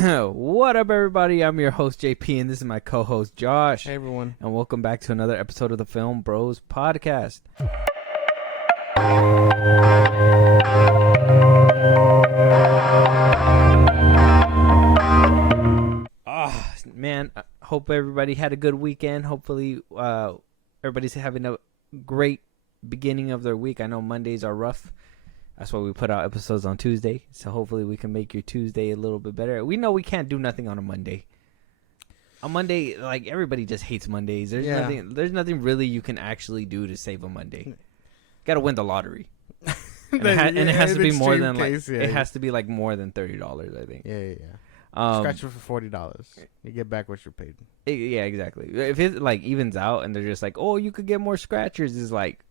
What up, everybody? I'm your host, JP, and this is my co-host, Josh. Hey, everyone. And welcome back to another episode of the FilmBros podcast. Oh, man, I hope everybody had a good weekend. Hopefully, everybody's having a great beginning of their week. I know Mondays are rough. That's why we put out episodes on Tuesday. So hopefully we can make your Tuesday a little bit better. We know we can't do nothing on a Monday. A Monday, like, everybody just hates Mondays. There's nothing really you can actually do to save a Monday. Got to win the lottery. And it has to be more than it has to be like more than $30, I think. Yeah. Scratch it for $40. You get back what you're paid. Yeah, exactly. If it like evens out and they're just like, oh, you could get more scratchers, is like,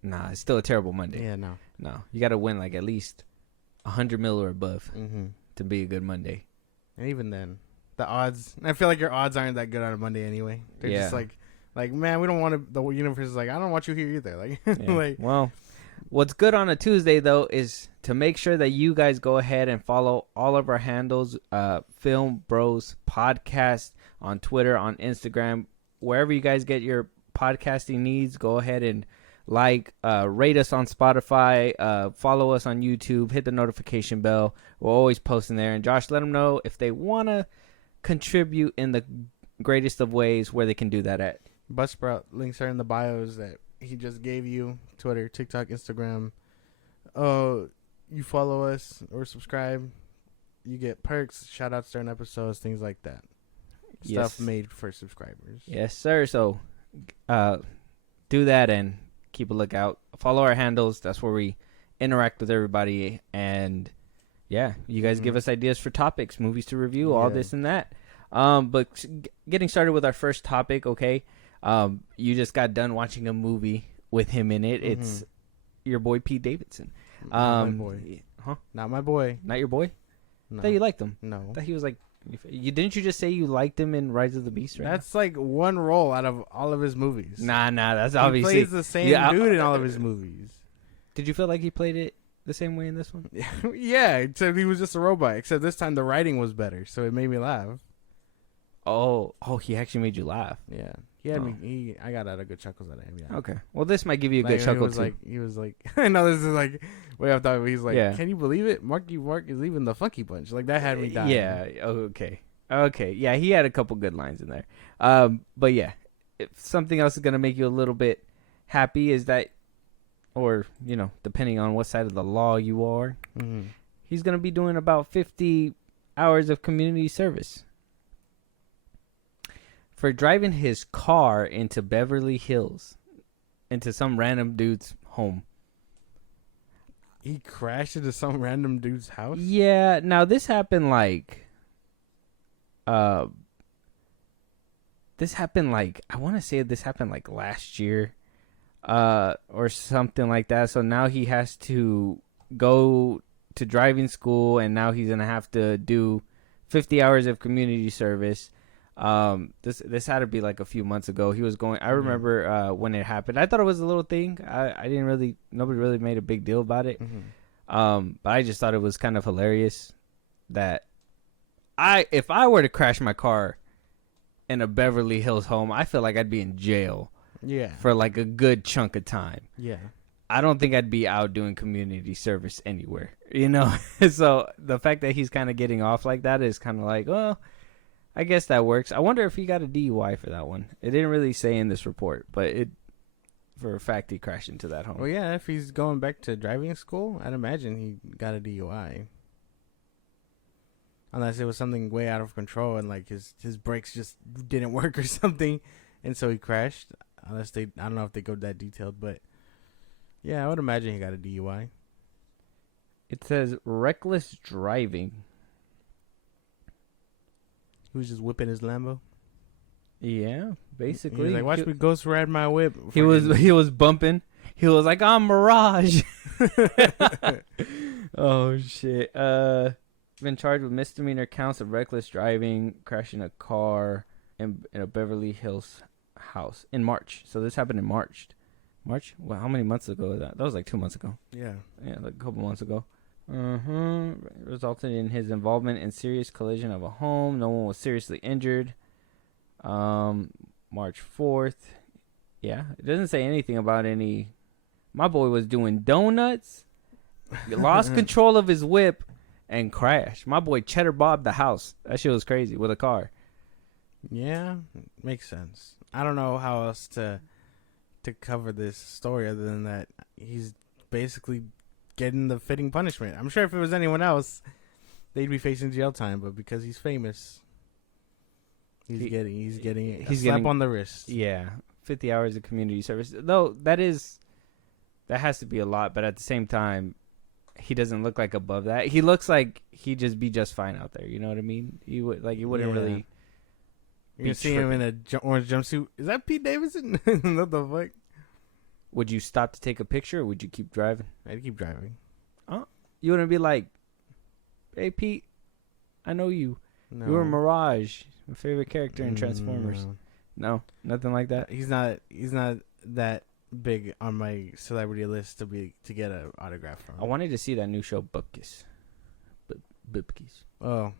nah, it's still a terrible Monday. Yeah, no, you got to win like at least 100 mil or above to be a good Monday. And even then, the odds. I feel like your odds aren't that good on a Monday anyway. They're just like, man, we don't want to. The universe is like, I don't want you here either. Like, like, well. What's good on a Tuesday, though, is to make sure that you guys go ahead and follow all of our handles, FilmBros Podcast on Twitter, on Instagram, wherever you guys get your podcasting needs. Go ahead and rate us on Spotify, follow us on YouTube, hit the notification bell. We're always posting there. And Josh, let them know if they want to contribute in the greatest of ways where they can do that at. Buzzsprout links are in the bios that he just gave you. Twitter, TikTok, Instagram. You follow us or subscribe, you get perks, shout outs during episodes, things like that. Yes. Stuff made for subscribers. Yes, sir. So do that and keep a lookout. Follow our handles. That's where we interact with everybody. And yeah, you guys give us ideas for topics, movies to review, all this and that. But getting started with our first topic, okay. You just got done watching a movie with him in it. It's your boy Pete Davidson. Not my boy. Huh? Not my boy. Not your boy? No. I thought you liked him. No. I thought he was like, didn't you just say you liked him in Rise of the Beast? Right? That's like one role out of all of his movies. Nah. That's obviously he plays the same dude in all of his movies. Did you feel like he played it the same way in this one? Yeah, except he was just a robot. Except this time the writing was better, so it made me laugh. Oh, he actually made you laugh. Yeah. He had me. I got out of good chuckles out of him. Yeah. Okay. Well, this might give you a good chuckle too. He was like, I know this is like way off topic. He's like, yeah. Can you believe it? Marky Mark is leaving the Funky Bunch. Like that had me dying. Yeah. Okay. Yeah, he had a couple good lines in there. But yeah, if something else is gonna make you a little bit happy is that, or depending on what side of the law you are, he's gonna be doing about 50 hours of community service for driving his car into Beverly Hills, into some random dude's home. He crashed into some random dude's house? Yeah. Now, this happened like... I want to say this happened like last year or something like that. So now he has to go to driving school, and now he's going to have to do 50 hours of community service. This had to be like a few months ago. He was going. I remember when it happened. I thought it was a little thing. Nobody really made a big deal about it. But I just thought it was kind of hilarious that if I were to crash my car in a Beverly Hills home, I feel like I'd be in jail. Yeah. For like a good chunk of time. Yeah. I don't think I'd be out doing community service anywhere. So the fact that he's kind of getting off like that is kind of like, well, I guess that works. I wonder if he got a DUI for that one. It didn't really say in this report, but for a fact he crashed into that home. Well, yeah, if he's going back to driving school, I'd imagine he got a DUI. Unless it was something way out of control and like his brakes just didn't work or something, and so he crashed. I don't know if they go that detailed, but yeah, I would imagine he got a DUI. It says reckless driving. He was just whipping his Lambo. Yeah, basically. He was like, watch me ghost ride my whip. He was bumping. He was like, I'm Mirage. Oh shit. Been charged with misdemeanor counts of reckless driving, crashing a car in a Beverly Hills house in March. So this happened in March. Well, how many months ago was that? That was like 2 months ago. Yeah, like a couple months ago. Resulted in his involvement in serious collision of a home. No one was seriously injured. March 4th. Yeah, it doesn't say anything about any. My boy was doing donuts, lost control of his whip, and crashed. My boy Cheddar Bob the house. That shit was crazy with a car. Yeah, makes sense. I don't know how else to cover this story other than that he's basically getting the fitting punishment. I'm sure if it was anyone else, they'd be facing jail time, but because he's famous, he's getting a slap on the wrist. Yeah, 50 hours of community service. Though that has to be a lot, but at the same time, he doesn't look like above that. He looks like he'd just be just fine out there. You know what I mean? He wouldn't really. You see him in a orange jumpsuit. Is that Pete Davidson? What the fuck? Would you stop to take a picture, or would you keep driving? I'd keep driving. You wouldn't be like, "Hey Pete, I know you. No. You were Mirage, my favorite character in Transformers." No, nothing like that. He's not that big on my celebrity list to get an autograph from. I wanted to see that new show, Bupkis. Bupkis. Oh,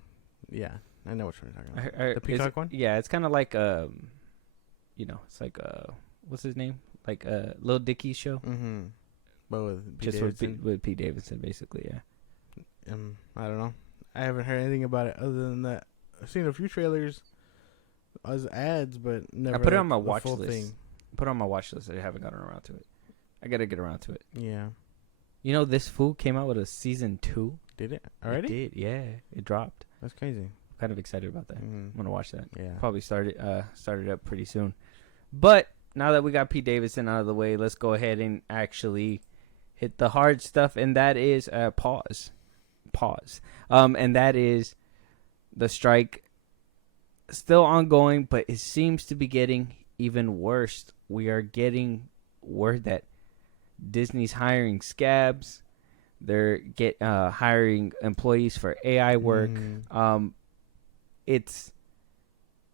yeah. I know which one you're talking about. The Peacock one? Yeah, it's kind of like it's like what's his name? Like Lil Dicky's show. Mm-hmm. But with Pete Davidson. With Pete Davidson, basically, yeah. I don't know. I haven't heard anything about it other than that. I've seen a few trailers as ads, but never. I put it on my watch list. Put it on my watch list. I haven't gotten around to it. I gotta get around to it. Yeah. You know, this fool came out with a season 2. Did it already? It did. Yeah, it dropped. That's crazy. Kind of excited about that. I'm gonna watch that. Yeah. Probably started up pretty soon. But now that we got Pete Davidson out of the way, let's go ahead and actually hit the hard stuff, and that is pause. And that is the strike still ongoing, but it seems to be getting even worse. We are getting word that Disney's hiring scabs. They're hiring employees for AI work. It's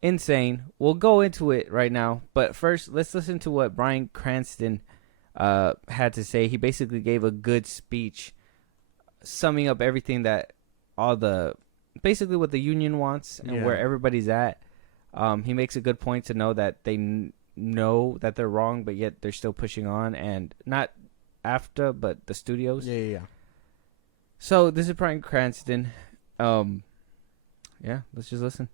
insane. We'll go into it right now, but first, let's listen to what Bryan Cranston had to say. He basically gave a good speech, summing up everything that basically what the union wants and where everybody's at. He makes a good point to know that they know that they're wrong, but yet they're still pushing on, and not AFTA, but the studios. Yeah. So this is Bryan Cranston. Yeah, let's just listen.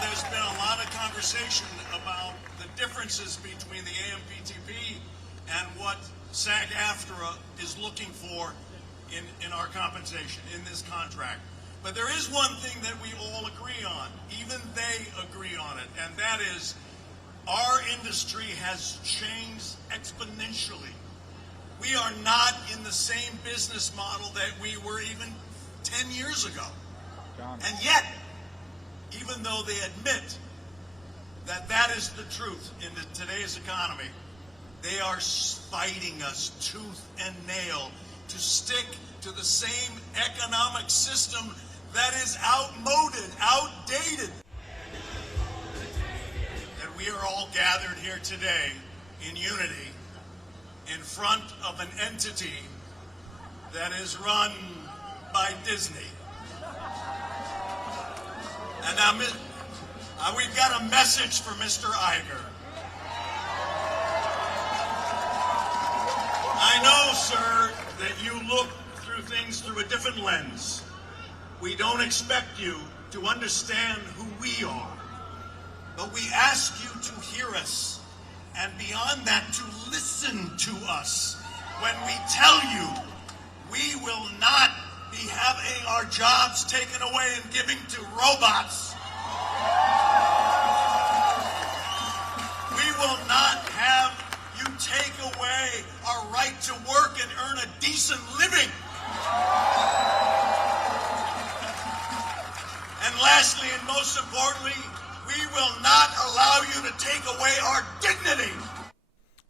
There's been a lot of conversation about the differences between the AMPTP and what SAG-AFTRA is looking for in our compensation, in this contract. But there is one thing that we all agree on, even they agree on it, and that is our industry has changed exponentially. We are not in the same business model that we were even 10 years ago. And yet, even though they admit that that is the truth in today's economy, they are fighting us tooth and nail to stick to the same economic system that is outmoded, outdated. That we are all gathered here today in unity in front of an entity that is run by Disney. And now we've got a message for Mr. Iger. I know, sir, that you look through things through a different lens. We don't expect you to understand who we are, but we ask you to hear us, and beyond that, to listen to us when we tell you we will not be having our jobs taken away and giving to robots. We will not have you take away our right to work and earn a decent living. And lastly, and most importantly, we will not allow you to take away our dignity.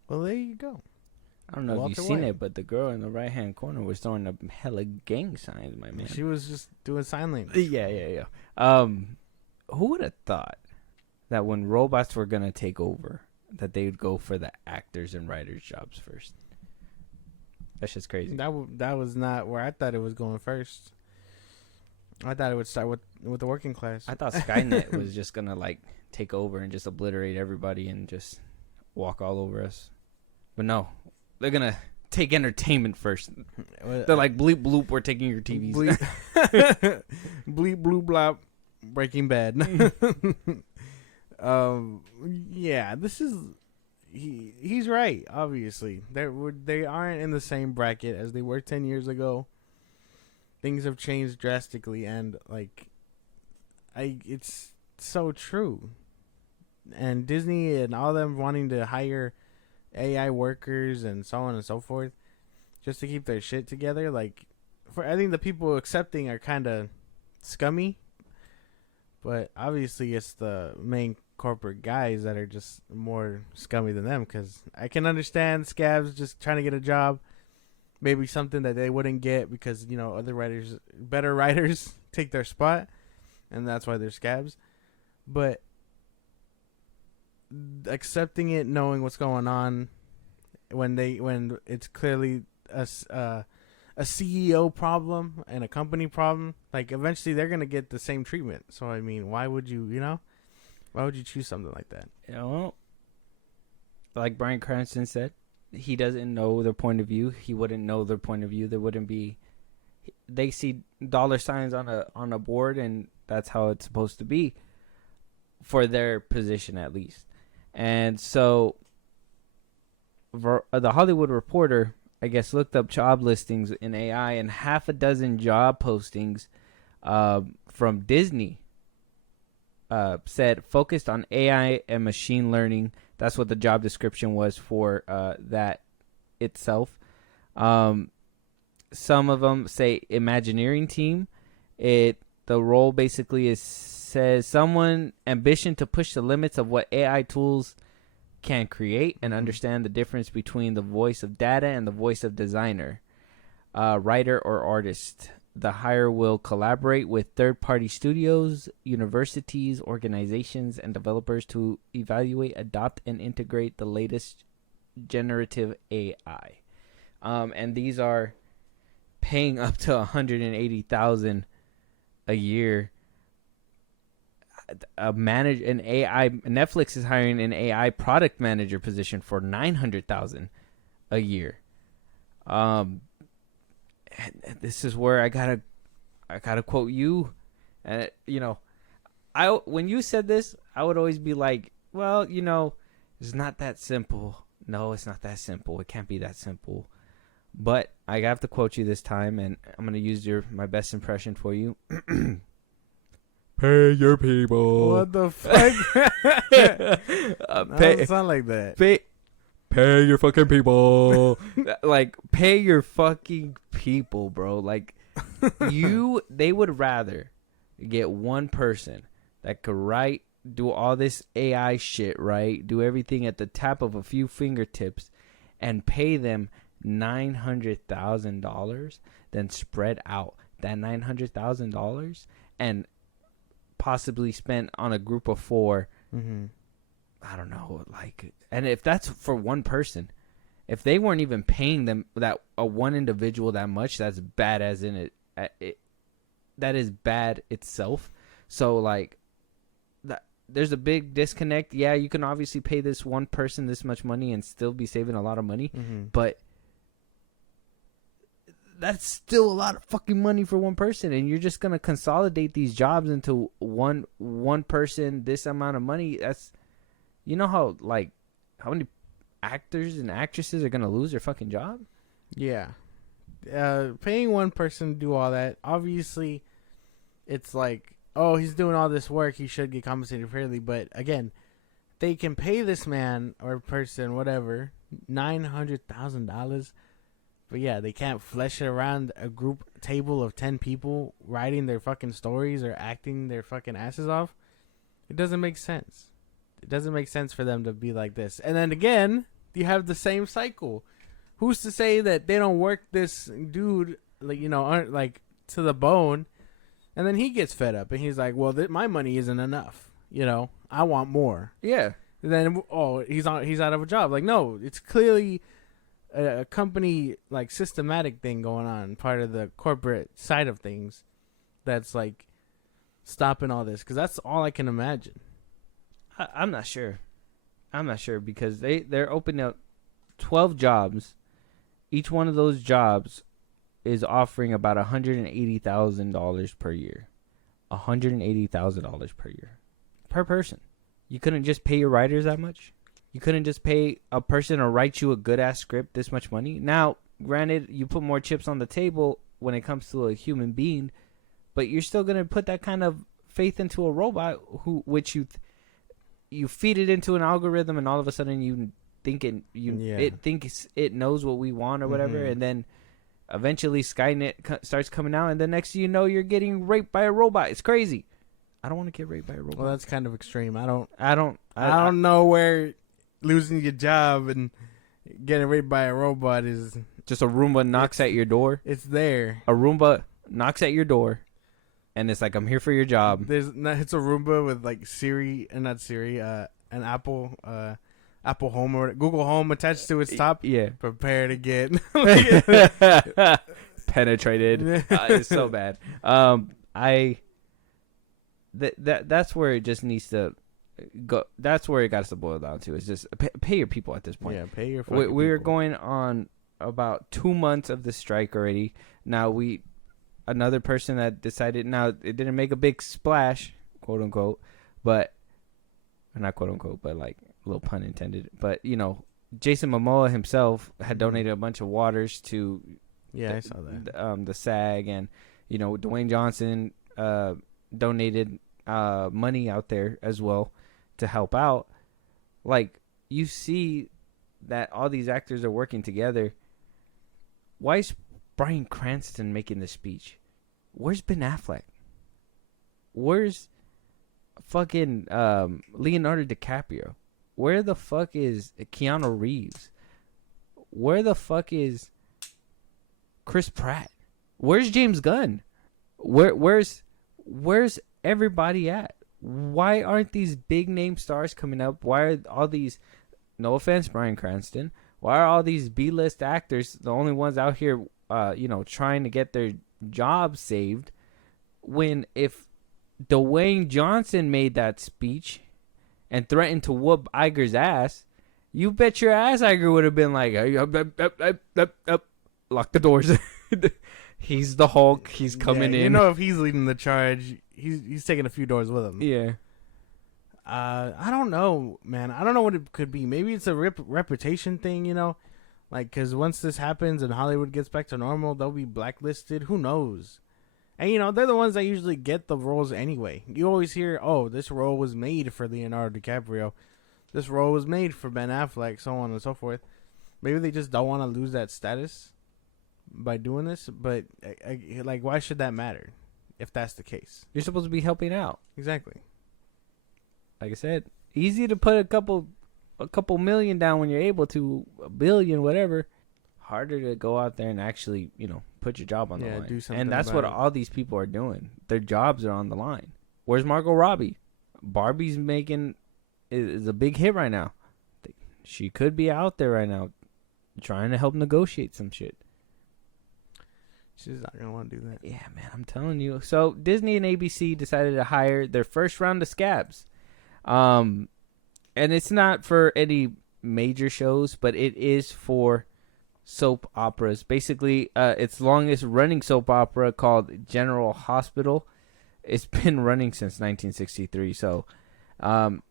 Well, there you go. I don't know if you've seen it, but the girl in the right-hand corner was throwing up hella gang signs, my man. She was just doing sign language. Yeah. Who would have thought that when robots were going to take over, that they would go for the actors and writers' jobs first? That's just crazy. That was not where I thought it was going first. I thought it would start with the working class. I thought Skynet was just gonna like take over and just obliterate everybody and just walk all over us. But no, they're gonna take entertainment first. They're like, bleep bloop, we're taking your TVs. Bleep, bleep bloop blop, Breaking Bad. Yeah, this is he's right. Obviously, they aren't in the same bracket as they were 10 years ago. Things have changed drastically, and like, it's so true. And Disney and all them wanting to hire AI workers and so on and so forth, just to keep their shit together. Like, I think the people accepting are kind of scummy, but obviously it's the main corporate guys that are just more scummy than them. Because I can understand scabs just trying to get a job. Maybe something that they wouldn't get because, you know, other writers, better writers, take their spot, and that's why they're scabs. But accepting it, knowing what's going on, when it's clearly a CEO problem and a company problem, like eventually they're gonna get the same treatment. So I mean, why would you choose something like that? You know, like Bryan Cranston said, he doesn't know their point of view. He wouldn't know their point of view. There wouldn't be. They see dollar signs on a board, and that's how it's supposed to be for their position, at least. And so, the Hollywood Reporter, I guess, looked up job listings in AI, and half a dozen job postings from Disney said focused on AI and machine learning. That's what the job description was for that itself. Some of them say Imagineering team. The role basically says someone ambition to push the limits of what AI tools can create and understand the difference between the voice of data and the voice of designer, writer, or artist. The hire will collaborate with third-party studios, universities, organizations, and developers to evaluate, adopt, and integrate the latest generative AI. And these are paying up to $180,000 a year. An AI Netflix is hiring an AI product manager position for $900,000 a year. This is where I gotta quote you. You know, when you said this, I would always be like, well, you know, it's not that simple. No, it's not that simple. It can't be that simple. But I have to quote you this time, and I'm gonna use my best impression for you. Pay your people. What the fuck? Doesn't sound like that. Pay your fucking people. Like, pay your fucking people, bro. Like, they would rather get one person that could do all this AI shit, right? Do everything at the tap of a few fingertips and pay them $900,000 than spread out that $900,000 and possibly spent on a group of 4. Mm-hmm. I don't know, like, and if that's for one person, if they weren't even paying them one individual that much, that's bad as in it that is bad itself. So like there's a big disconnect. Yeah, you can obviously pay this one person this much money and still be saving a lot of money, but that's still a lot of fucking money for one person, and you're just gonna consolidate these jobs into one person, this amount of money. That's, you know how many actors and actresses are gonna lose their fucking job? Yeah. Paying one person to do all that, obviously, it's like, oh, he's doing all this work, he should get compensated fairly. But again, they can pay this man or person, whatever, $900,000. But yeah, they can't flesh it around a group table of 10 people writing their fucking stories or acting their fucking asses off. It doesn't make sense. It doesn't make sense for them to be like this. And then again, you have the same cycle. Who's to say that they don't work this dude, like, you know, aren't like to the bone, and then he gets fed up and he's like, well, my money isn't enough. You know, I want more. Yeah. And then he's out of a job. Like, no, it's clearly a company like systematic thing going on, part of the corporate side of things, that's like stopping all this. Because that's all I can imagine. I'm not sure. I'm not sure because they're opening up 12 jobs. Each one of those jobs is offering about $180,000 per year. $180,000 per year. Per person. You couldn't just pay your writers that much? You couldn't just pay a person to write you a good-ass script this much money? Now, granted, you put more chips on the table when it comes to a human being, but you're still going to put that kind of faith into a robot which you feed it into an algorithm and all of a sudden you think it thinks it knows what we want or whatever, and then eventually Skynet starts coming out, and the next thing you know, you're getting raped by a robot. It's crazy. I don't want to get raped by a robot. Well, that's kind of extreme. I don't know where losing your job and getting raped by a robot is. Just a Roomba knocks at your door. It's there. A Roomba knocks at your door, and it's like, I'm here for your job. It's a Roomba with like an Apple Home or Google Home attached to its top. Yeah. Prepare to get penetrated. It's so bad. That's where it just needs to go. That's where it got to boil down to. Is just pay your people at this point. Yeah, pay your. We're going on about 2 months of the strike already. Now another person that decided. Now it didn't make a big splash, quote unquote, but not quote unquote, but like a little pun intended. But Jason Momoa himself had donated a bunch of waters to. Yeah, I saw that. The SAG, and Dwayne Johnson donated money out there as well to help out. Like, you see that all these actors are working together. Why is Bryan Cranston making this speech? Where's Ben Affleck? Where's fucking Leonardo DiCaprio? Where the fuck is Keanu Reeves? Where the fuck is Chris Pratt? Where's James Gunn? Where's everybody at? Why aren't these big name stars coming up? Why are all these, no offense, Bryan Cranston, why are all these B-list actors the only ones out here trying to get their jobs saved, when if Dwayne Johnson made that speech and threatened to whoop Iger's ass, you bet your ass Iger would have been like, lock the doors. He's the Hulk. He's coming in. If he's leading the charge, he's taking a few doors with him. Yeah. I don't know, man. I don't know what it could be. Maybe it's a reputation thing, like, because once this happens and Hollywood gets back to normal, they'll be blacklisted. Who knows? And they're the ones that usually get the roles anyway. You always hear, "Oh, this role was made for Leonardo DiCaprio. This role was made for Ben Affleck," so on and so forth. Maybe they just don't want to lose that status by doing this, but like, why should that matter if that's the case? You're supposed to be helping out. Exactly. Like I said, easy to put a couple million down when you're able to, $1 billion, whatever. Harder to go out there and actually, put your job on the line. Do something. And that's what all these people are doing. Their jobs are on the line. Where's Margot Robbie? Barbie's is a big hit right now. She could be out there right now trying to help negotiate some shit. She's not going to want to do that. Yeah, man, I'm telling you. So Disney and ABC decided to hire their first round of scabs. And it's not for any major shows, but it is for soap operas. Basically, its longest running soap opera, called General Hospital, it's been running since 1963. So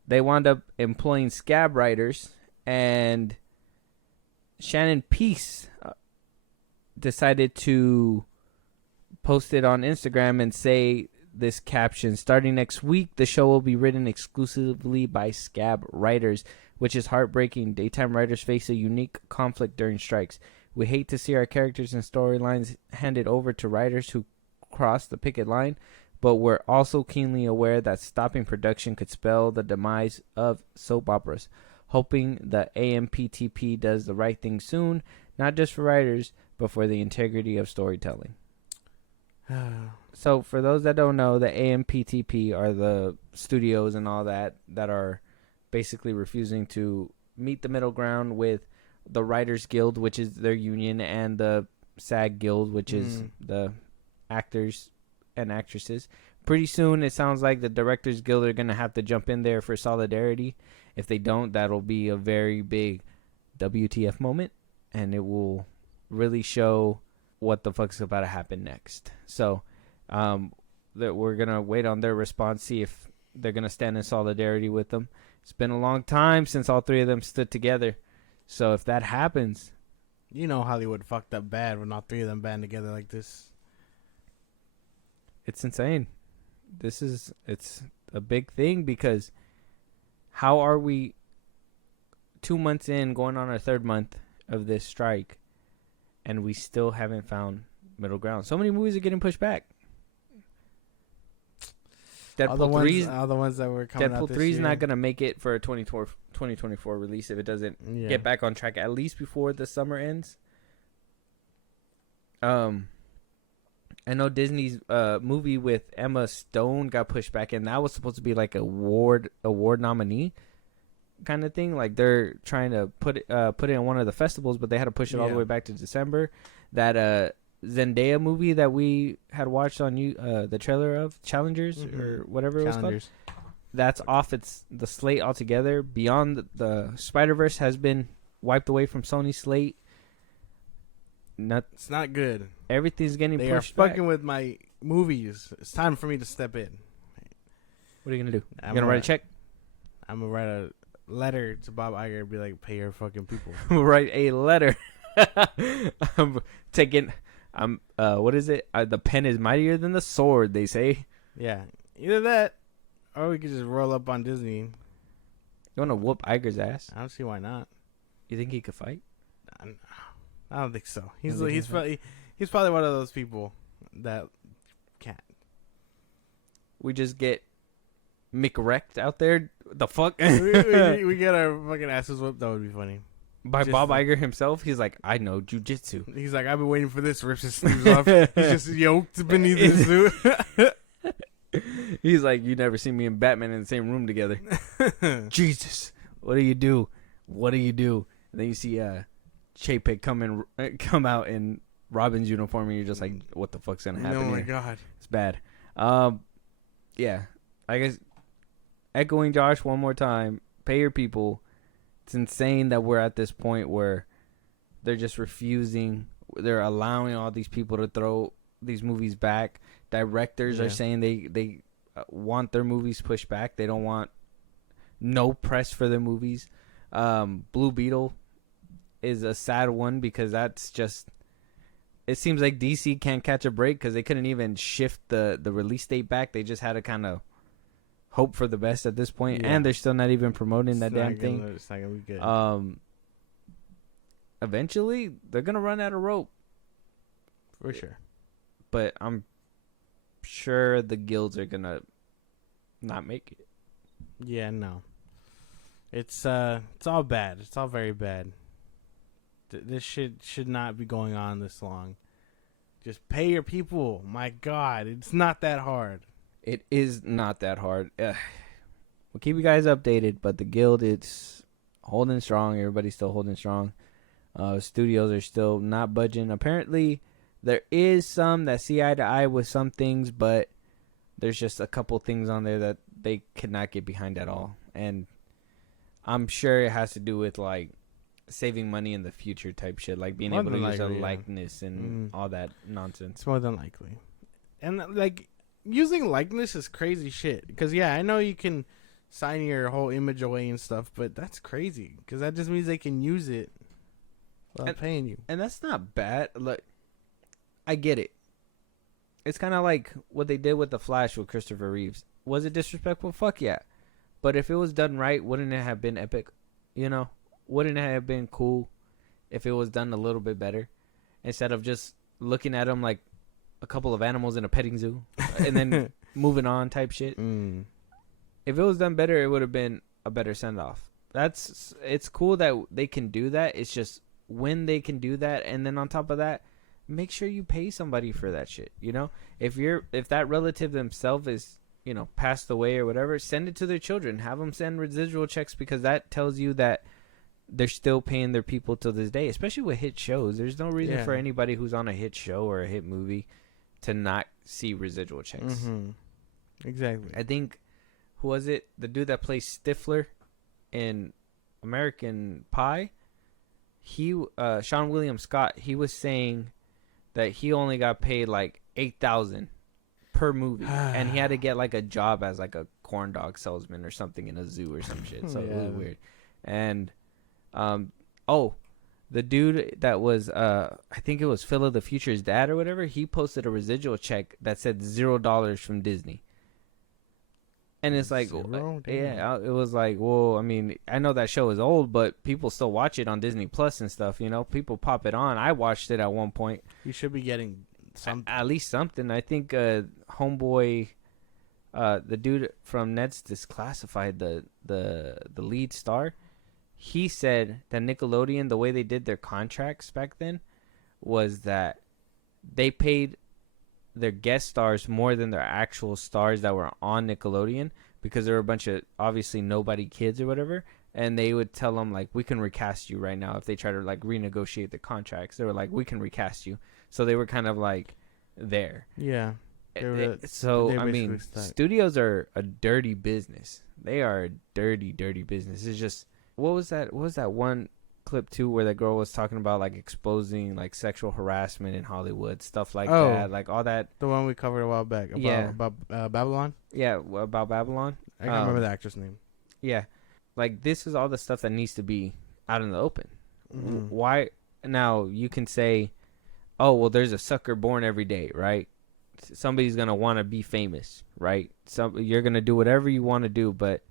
they wound up employing scab writers, and Shannon Peace decided to post it on Instagram and say this caption: "Starting next week, the show will be written exclusively by scab writers, which is heartbreaking. Daytime writers face a unique conflict during strikes. We hate to see our characters and storylines handed over to writers who cross the picket line, but we're also keenly aware that stopping production could spell the demise of soap operas. Hoping the AMPTP does the right thing soon, not just for writers, but for the integrity of storytelling." So for those that don't know, the AMPTP are the studios and all that are basically refusing to meet the middle ground with the Writers Guild, which is their union, and the SAG Guild, which is the actors and actresses. Pretty soon, it sounds like the Directors Guild are going to have to jump in there for solidarity. If they don't, that'll be a very big WTF moment, and it will really show what the fuck's about to happen next. So that we're going to wait on their response, see if they're going to stand in solidarity with them. It's been a long time since all three of them stood together. So if that happens... You know Hollywood fucked up bad when all three of them band together like this. It's insane. It's a big thing because how are we 2 months in, going on our third month of this strike, and we still haven't found middle ground? So many movies are getting pushed back. All the ones that were coming out Deadpool this 3 is year. not going to make it for a 2024 release if it doesn't get back on track at least before the summer ends. I know Disney's movie with Emma Stone got pushed back, and that was supposed to be like a award nominee kind of thing. Like they're trying to put it in one of the festivals, but they had to push it all the way back to December. That Zendaya movie that we had watched on the trailer of Challengers or whatever it was called, that's off the slate altogether. Beyond the Spider-Verse has been wiped away from Sony's slate. It's not good. Everything's getting pushed pushed back. They are back. fucking with my movies. It's time for me to step in. What are you gonna do? You gonna write a check? I'm gonna write a letter to Bob Iger and be like, pay your fucking people. Write a letter. What is it? The pen is mightier than the sword, they say. Yeah, either that, or we could just roll up on Disney. You wanna whoop Iger's ass? I don't see why not. You think he could fight? I don't think so. He's probably one of those people that can't. We just get McWrecked out there. The fuck? we get our fucking asses whooped. That would be funny. By Bob Iger himself. He's like, I know jujitsu. He's like, I've been waiting for this. Rips his sleeves off. He's just yoked beneath his suit. He's like, you never seen me and Batman in the same room together. Jesus, what do you do? What do you do? And then you see Chapek come out in Robin's uniform, and you're just like, what the fuck's gonna happen? Oh my here? god, it's bad. Yeah, I guess echoing Josh one more time. Pay your people. It's insane that we're at this point where they're just refusing. They're allowing all these people to throw these movies back. Directors are saying they want their movies pushed back. They don't want no press for their movies. Blue Beetle is a sad one because that's just, it seems like DC can't catch a break because they couldn't even shift the release date back. They just had to kind of hope for the best at this point, and they're still not even promoting that damn thing. It's not gonna be good. Eventually they're gonna run out of rope for sure, but I'm sure the guilds are gonna not make it. Yeah, no. It's all bad. It's all very bad. This shit should not be going on this long. Just pay your people. My God, it's not that hard. It is not that hard. We'll keep you guys updated, but the guild, it's holding strong. Everybody's still holding strong. Studios are still not budging. Apparently, there is some that see eye to eye with some things, but there's just a couple things on there that they cannot get behind at all. And I'm sure it has to do with, like, saving money in the future type shit, like being able to use a likeness and all that nonsense. It's more than likely. And, like, using likeness is crazy shit. Because, yeah, I know you can sign your whole image away and stuff, but that's crazy. Because that just means they can use it without paying you. And that's not bad. Look, I get it. It's kind of like what they did with The Flash with Christopher Reeves. Was it disrespectful? Fuck yeah. But if it was done right, wouldn't it have been epic? You know? Wouldn't it have been cool if it was done a little bit better? Instead of just looking at them like a couple of animals in a petting zoo and then moving on type shit. If it was done better, it would have been a better send-off. It's cool that they can do that. It's just when they can do that, and then on top of that, make sure you pay somebody for that shit. You know, if that relative themselves is, you know, passed away or whatever, send it to their children. Have them send residual checks, because that tells you that they're still paying their people to this day, especially with hit shows. There's no reason for anybody who's on a hit show or a hit movie to not see residual checks. Mm-hmm. Exactly. I think, who was it? The dude that plays Stifler in American Pie. Sean William Scott. He was saying that he only got paid like $8,000 per movie, and he had to get like a job as like a corn dog salesman or something in a zoo or some shit. So it was weird. And the dude that was I think it was Phil of the Future's dad or whatever, he posted a residual check that said $0 from Disney. And it's like, it was like, well, I mean, I know that show is old, but people still watch it on Disney Plus and stuff, you know? People pop it on. I watched it at one point. You should be getting something. At least something. I think Homeboy, the dude from Ned's Disclassified, the lead star, he said that Nickelodeon, the way they did their contracts back then, was that they paid their guest stars more than their actual stars that were on Nickelodeon, because there were a bunch of obviously nobody kids or whatever, and they would tell them like, we can recast you right now if they try to like renegotiate the contracts. They were like, we can recast you. So they were kind of like there. Yeah. So I mean, studios are a dirty business. They are a dirty business. It's just, what was that one clip too where that girl was talking about like exposing like sexual harassment in Hollywood, stuff like that, like all that. The one we covered a while back about Babylon. Yeah, about Babylon. I can't remember the actress name. Yeah, like this is all the stuff that needs to be out in the open. Mm-hmm. Why now? You can say, oh well, there's a sucker born every day, right? Somebody's gonna want to be famous, right? You're gonna do whatever you want to do, but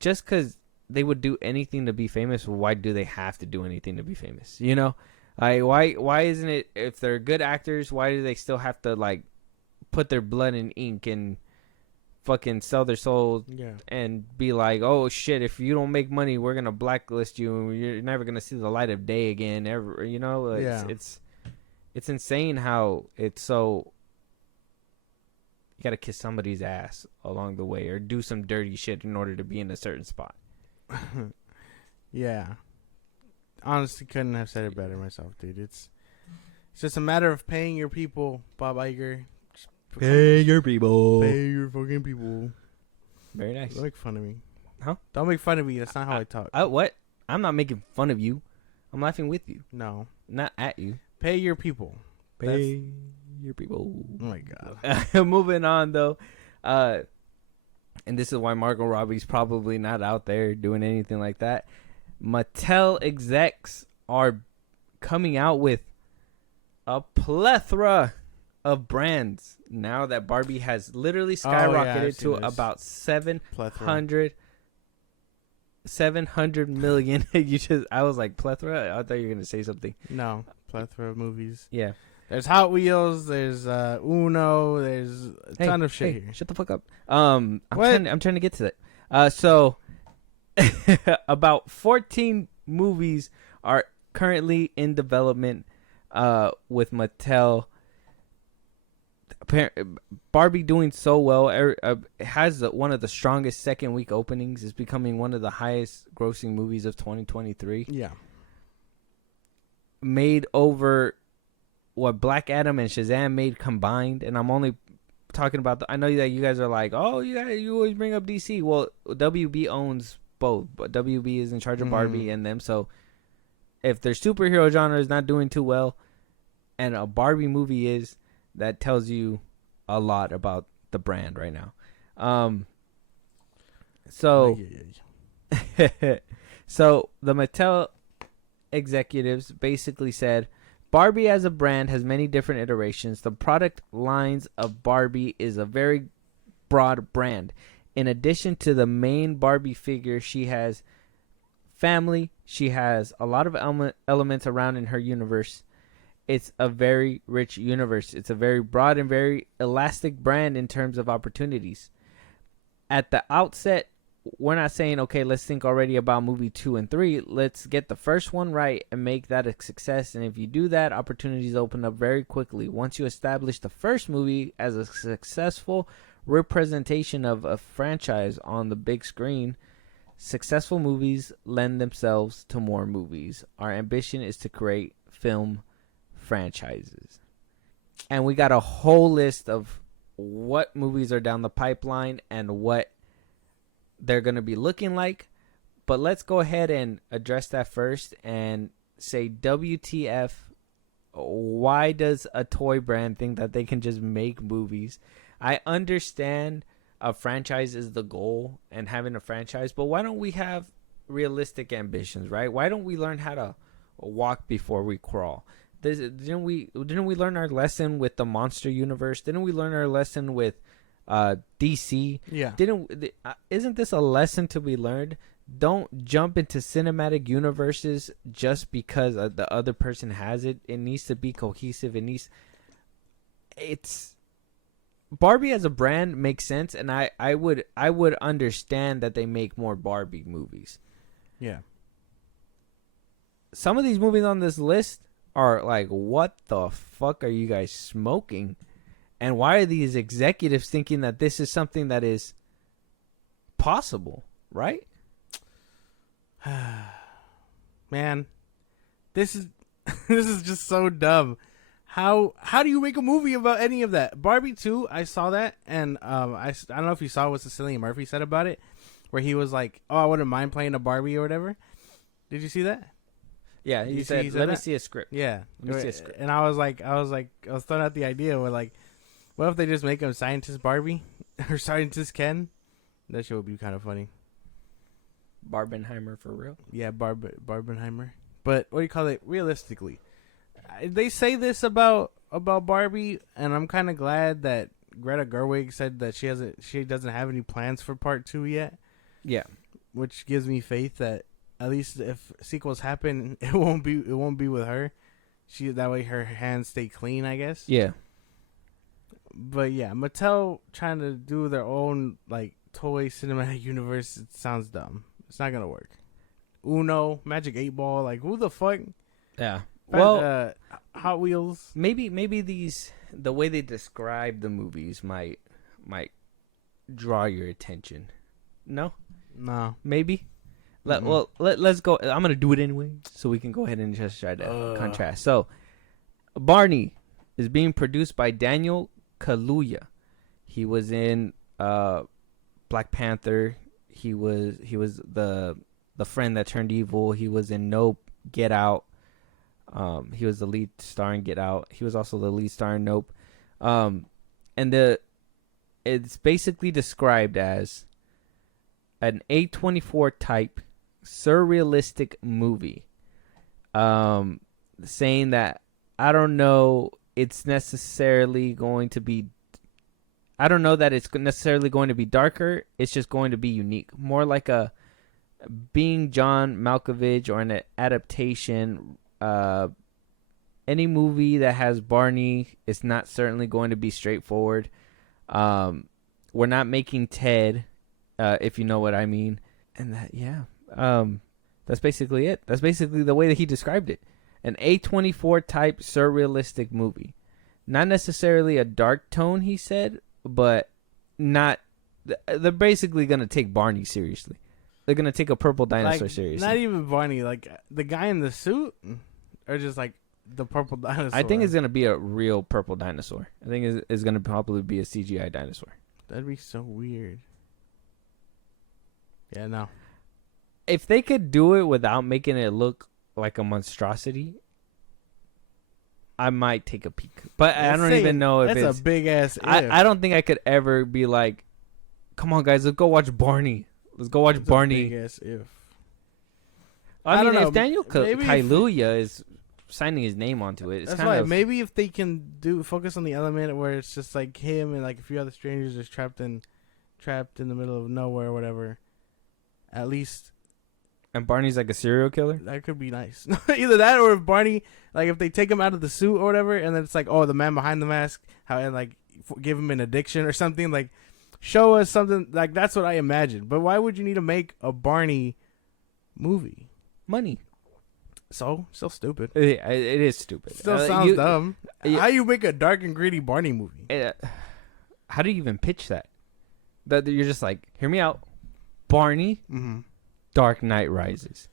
just because they would do anything to be famous, why do they have to do anything to be famous? You know, why isn't it, if they're good actors, why do they still have to like put their blood in ink and fucking sell their soul and be like, oh shit, if you don't make money, we're gonna blacklist you and you're never gonna see the light of day again ever? You know, it's insane how it's so. You gotta kiss somebody's ass along the way or do some dirty shit in order to be in a certain spot. Yeah, honestly, couldn't have said it better myself, dude. It's just a matter of paying your people, Bob Iger. Pay your people. Pay your fucking people. Very nice. Don't make fun of me. Huh? Don't make fun of me. That's not how I talk. What? I'm not making fun of you. I'm laughing with you. No, not at you. Pay your people. Pay your people. Oh my god. Moving on though. And this is why Margot Robbie's probably not out there doing anything like that. Mattel execs are coming out with a plethora of brands now that Barbie has literally skyrocketed to about 700 million. I was like, plethora? I thought you were going to say something. No, plethora of movies. Yeah. There's Hot Wheels, there's Uno, there's a ton of shit here. Shut the fuck up. I'm trying to get to that. So about 14 movies are currently in development with Mattel. Barbie doing so well. It has one of the strongest second week openings. It's becoming one of the highest grossing movies of 2023. Yeah. Made over what Black Adam and Shazam made combined, and I'm only talking about I know that you guys are like, oh, you always bring up DC. Well, WB owns both, but WB is in charge of Barbie and them. So if their superhero genre is not doing too well, and a Barbie movie is, that tells you a lot about the brand right now. So the Mattel executives basically said, Barbie as a brand has many different iterations. The product lines of Barbie is a very broad brand. In addition to the main Barbie figure, she has family. She has a lot of elements around in her universe. It's a very rich universe. It's a very broad and very elastic brand in terms of opportunities. At the outset, we're not saying, okay, let's think already about movie 2 and 3. Let's get the first one right and make that a success. And if you do that, opportunities open up very quickly. Once you establish the first movie as a successful representation of a franchise on the big screen, Successful movies lend themselves to more movies. Our ambition is to create film franchises. And we got a whole list of what movies are down the pipeline and what they're going to be looking like. But let's go ahead and address that first and say, WTF, why does a toy brand think that they can just make movies? I understand a franchise is the goal and having a franchise, but why don't we have realistic ambitions, right? Why don't we learn how to walk before we crawl? Didn't we learn our lesson with the Monster Universe? Didn't we learn our lesson with DC? Yeah. Isn't this a lesson to be learned? Don't jump into cinematic universes just because the other person has it. It needs to be cohesive. It's Barbie as a brand makes sense, and I would understand that they make more Barbie movies. Yeah. Some of these movies on this list are like, what the fuck are you guys smoking? And why are these executives thinking that this is something that is possible, right? Man, this is this is just so dumb. How do you make a movie about any of that? Barbie 2, I saw that, and I don't know if you saw what Cillian Murphy said about it, where he was like, "Oh, I wouldn't mind playing a Barbie or whatever." Did you see that? Yeah, he said, "Let me see a script." Yeah, let me see a script. And I was throwing out the idea where, like, what if they just make him Scientist Barbie or Scientist Ken? That shit would be kind of funny. Barbenheimer for real? Yeah, Barbenheimer. But what do you call it? Realistically, they say this about Barbie, and I'm kind of glad that Greta Gerwig said that she doesn't have any plans for part 2 yet. Yeah, which gives me faith that at least if sequels happen, it won't be with her. That way her hands stay clean, I guess. Yeah. But yeah, Mattel trying to do their own like toy cinematic universe, it sounds dumb. It's not gonna work. Uno, Magic 8 Ball, like who the fuck? Yeah. Well, Hot Wheels. Maybe the way they describe the movies might draw your attention. No. Maybe. Let's go. I'm gonna do it anyway, so we can go ahead and just try to contrast. So, Barney is being produced by Daniel Kaluuya. He was in Black Panther. He was the friend that turned evil. He was in Nope, Get Out. He was the lead star in Get Out. He was also the lead star in Nope. And it's basically described as an A24 type surrealistic movie. Saying that I don't know that it's necessarily going to be darker. It's just going to be unique. More like a being John Malkovich or an adaptation. Any movie that has Barney is not certainly going to be straightforward. We're not making Ted, if you know what I mean. And that's basically it. That's basically the way that he described it. An A24 type surrealistic movie. Not necessarily a dark tone, he said, but not. They're basically going to take Barney seriously. They're going to take a purple dinosaur seriously. Not even Barney, like the guy in the suit, or just like the purple dinosaur. I think it's going to be a real purple dinosaur. I think it's going to probably be a CGI dinosaur. That'd be so weird. Yeah, no. If they could do it without making it look like a monstrosity, I might take a peek. But I don't even know if that's a big ass. I don't think I could ever be like, come on, guys, let's go watch Barney. Let's go watch Barney. A big ass if. I mean, don't know. if Daniel Kaluuya is signing his name onto it, it's that's kind why of maybe if they can focus on the element where it's just like him and like a few other strangers just trapped in the middle of nowhere or whatever. At least. And Barney's like a serial killer? That could be nice. Either that or if Barney, like if they take him out of the suit or whatever, and then it's like, oh, the man behind the mask, and like give him an addiction or something, like show us something, like that's what I imagine. But why would you need to make a Barney movie? Money. So stupid. It is stupid. Still sounds dumb. How you make a dark and gritty Barney movie? How do you even pitch that? That you're just like, hear me out, Barney. Mm-hmm. Dark Knight Rises.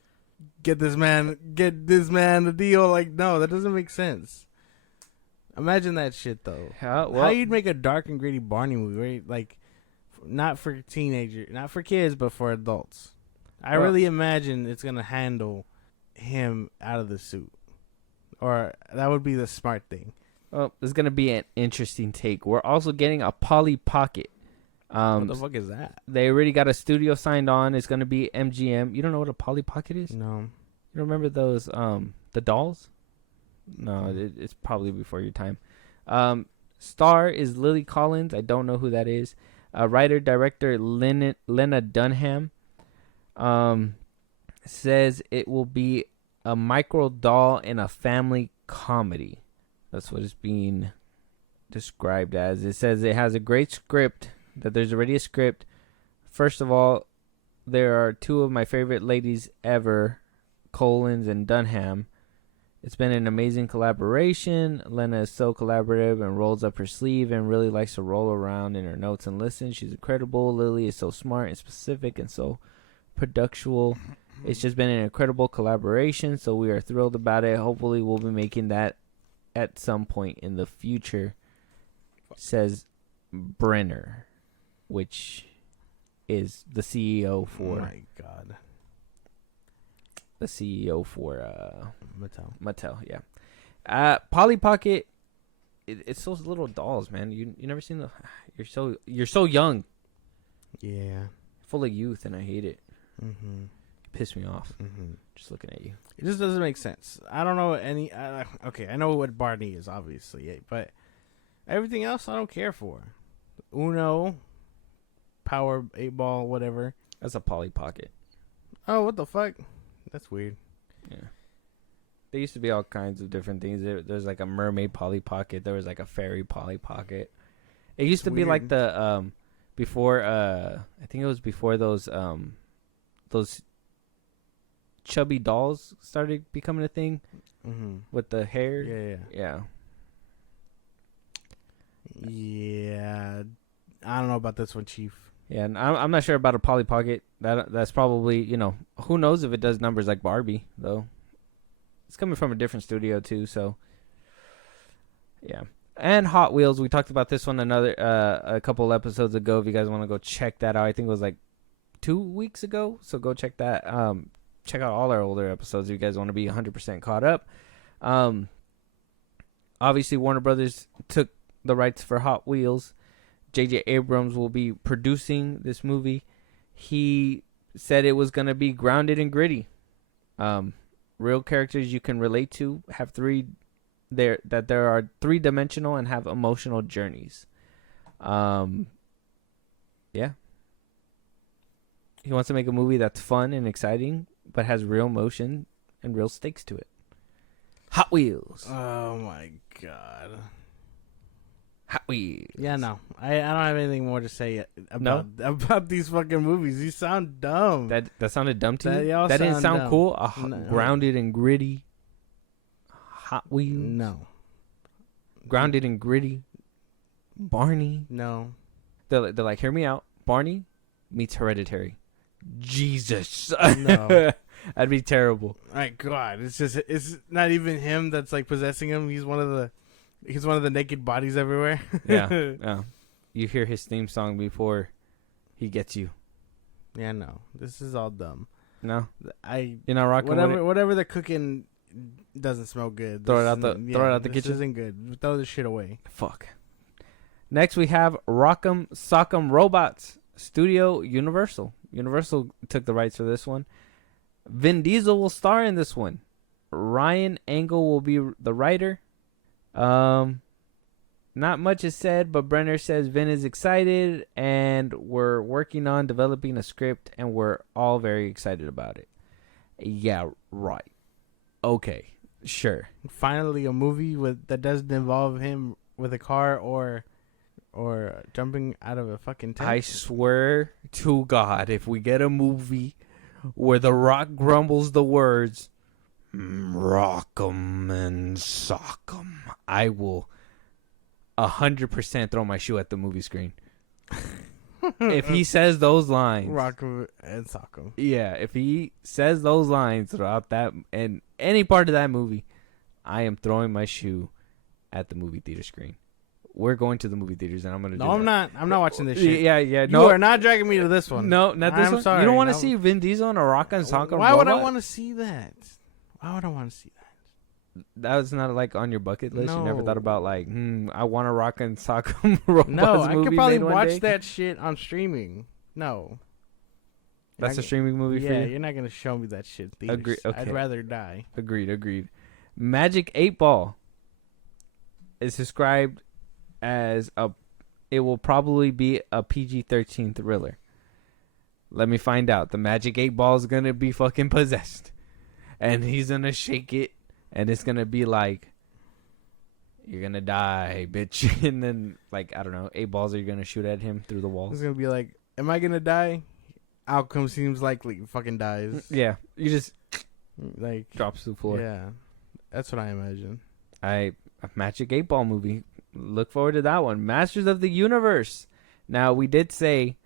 Get this man a deal. Like, no, that doesn't make sense. Imagine that shit though. How you'd make a dark and gritty Barney movie, right? Like, not for teenagers, not for kids, but for adults. I really imagine it's gonna handle him out of the suit, or that would be the smart thing. Well, it's gonna be an interesting take. We're also getting a Polly Pocket. What the fuck is that? They already got a studio signed on. It's gonna be MGM. You don't know what a Polly Pocket is? No. You remember those the dolls? No, it's probably before your time. Star is Lily Collins. I don't know who that is. Writer director Lena Dunham says it will be a micro doll in a family comedy. That's what it's being described as. It says it has a great script. That there's already a script. First of all, there are two of my favorite ladies ever, Collins and Dunham. It's been an amazing collaboration. Lena is so collaborative and rolls up her sleeve and really likes to roll around in her notes and listen. She's incredible. Lily is so smart and specific and so productual. It's just been an incredible collaboration, so we are thrilled about it. Hopefully we'll be making that at some point in the future, says Brenner, which is the CEO for... Oh my God. The CEO for Mattel, yeah. Polly Pocket, it's those little dolls, man. You never seen the... You're so young. Yeah. Full of youth, and I hate it. Mm-hmm. You piss me off. Mm-hmm. Just looking at you. It just doesn't make sense. I don't know any... okay, I know what Barney is, obviously, but everything else I don't care for. Uno, Power 8 Ball, whatever. That's a Polly Pocket. Oh, what the fuck? That's weird. Yeah. There used to be all kinds of different things. There's like a mermaid Polly Pocket. There was like a fairy Polly Pocket. It used to be like the before I think it was before those chubby dolls started becoming a thing with the hair. Yeah. Yeah. I don't know about this one, Chief. Yeah, and I'm not sure about a Polly Pocket. That's probably, who knows if it does numbers like Barbie, though. It's coming from a different studio, too, so. Yeah. And Hot Wheels, we talked about this one a couple episodes ago. If you guys want to go check that out, I think it was like 2 weeks ago, so go check that. Check out all our older episodes if you guys want to be 100% caught up. Obviously, Warner Brothers took the rights for Hot Wheels. J.J. Abrams will be producing this movie. He said it was going to be grounded and gritty. Real characters you can relate to, there are three-dimensional and have emotional journeys. Yeah. He wants to make a movie that's fun and exciting, but has real emotion and real stakes to it. Hot Wheels. Oh my God. Hot Wheels. Yeah, no. I don't have anything more to say about these fucking movies. These sound dumb. That sounded dumb to you? That didn't sound dumb. cool? No. Grounded and gritty. Hot Wheels. No. Grounded and gritty. Barney. No. They're like, hear me out. Barney meets Hereditary. Jesus. No. That'd be terrible. My God. It's not even him that's like possessing him. He's one of the naked bodies everywhere. Yeah. You hear his theme song before he gets you. Yeah, no. This is all dumb. No? You're not rocking with it? Whatever they're cooking doesn't smell good. Throw it out the kitchen. This isn't good. Throw this shit away. Fuck. Next we have Rock'em Sock'em Robots. Studio Universal. Universal took the rights for this one. Vin Diesel will star in this one. Ryan Angle will be the writer. Not much is said, but Brenner says Vin is excited and we're working on developing a script and we're all very excited about it. Yeah, right. Okay, sure. Finally, a movie that doesn't involve him with a car or jumping out of a fucking tent. I swear to God, if we get a movie where The Rock grumbles the words "rock'em and sock'em," I will 100% throw my shoe at the movie screen. if he says those lines, rock him and sock him. yeah, if he says those lines throughout that and any part of that movie, I am throwing my shoe at the movie theater screen. We're going to the movie theaters, and I'm gonna. No, I'm not. I'm not watching this shit. Yeah. You No, are not dragging me to this one. no, not this I'm one. sorry. You don't want to No. see Vin Diesel and a Rock and Sock. Why would I want to see that? Why would I want to see that? That was not like on your bucket list. You never No. thought about like, I want to Rock and Sock. No, I could probably watch that shit on streaming. No. That's a streaming movie for Yeah, you. you're not gonna show me that shit. Theaters. Agree- okay. I'd rather die. Agreed. Magic 8 Ball is described as it will probably be a PG-13 thriller. Let me find out. The Magic 8 Ball is going to be fucking possessed. And he's going to shake it. And it's going to be like, you're going to die, bitch. And then, like, I don't know, 8 balls are going to shoot at him through the walls. It's gonna be like, am I gonna die? Outcome seems likely. Fucking dies. Yeah. You just Like, drops to the floor. yeah. That's what I imagine. A Magic 8 Ball movie. Look forward to that one. Masters of the Universe. Now, we did say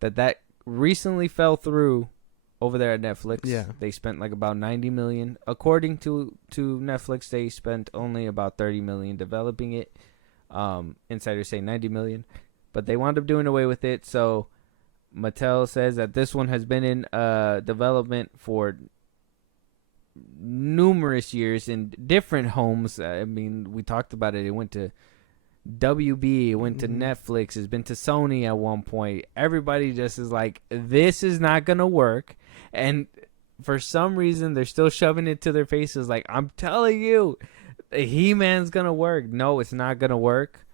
that recently fell through over there at Netflix. Yeah. They spent like about $90 million. According to Netflix, they spent only about $30 million developing it. Insiders say $90 million. But they wound up doing away with it. So Mattel says that this one has been in development for numerous years in different homes. I mean, we talked about it. It went to WB, it went to Netflix, it's been to Sony at one point. Everybody just is like, this is not gonna work. And for some reason, they're still shoving it to their faces like, I'm telling you, He-Man's gonna work. No, it's not gonna work.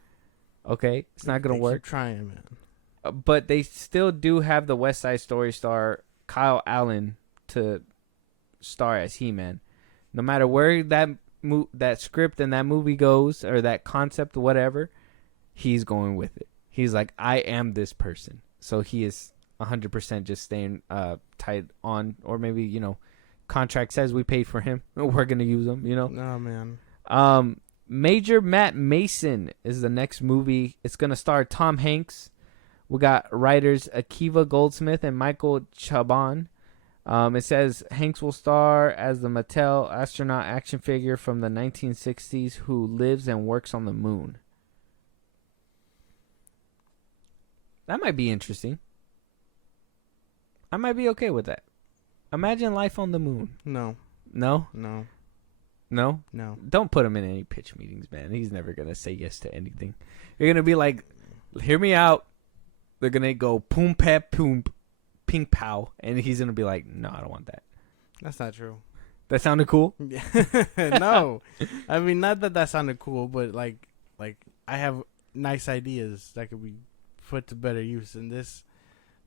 Okay? It's not gonna work. Keep trying, man. But they still do have the West Side Story star Kyle Allen to star as He-Man. No matter where that script and that movie goes, or that concept, whatever, he's going with it. He's like, I am this person. So he is 100% just staying tied on, or maybe, contract says we paid for him. We're going to use him, No, man. Major Matt Mason is the next movie. It's going to star Tom Hanks. We got writers Akiva Goldsmith and Michael Chabon. It says Hanks will star as the Mattel astronaut action figure from the 1960s who lives and works on the moon. That might be interesting. I might be okay with that. Imagine life on the moon. No. No? No. No? No. Don't put him in any pitch meetings, man. He's never going to say yes to anything. You're going to be like, hear me out. They're going to go poom, pep, poom, ping, pow. And he's going to be like, no, I don't want that. That's not true. That sounded cool? No. I mean, not that sounded cool, but like I have nice ideas that could be put to better use. And this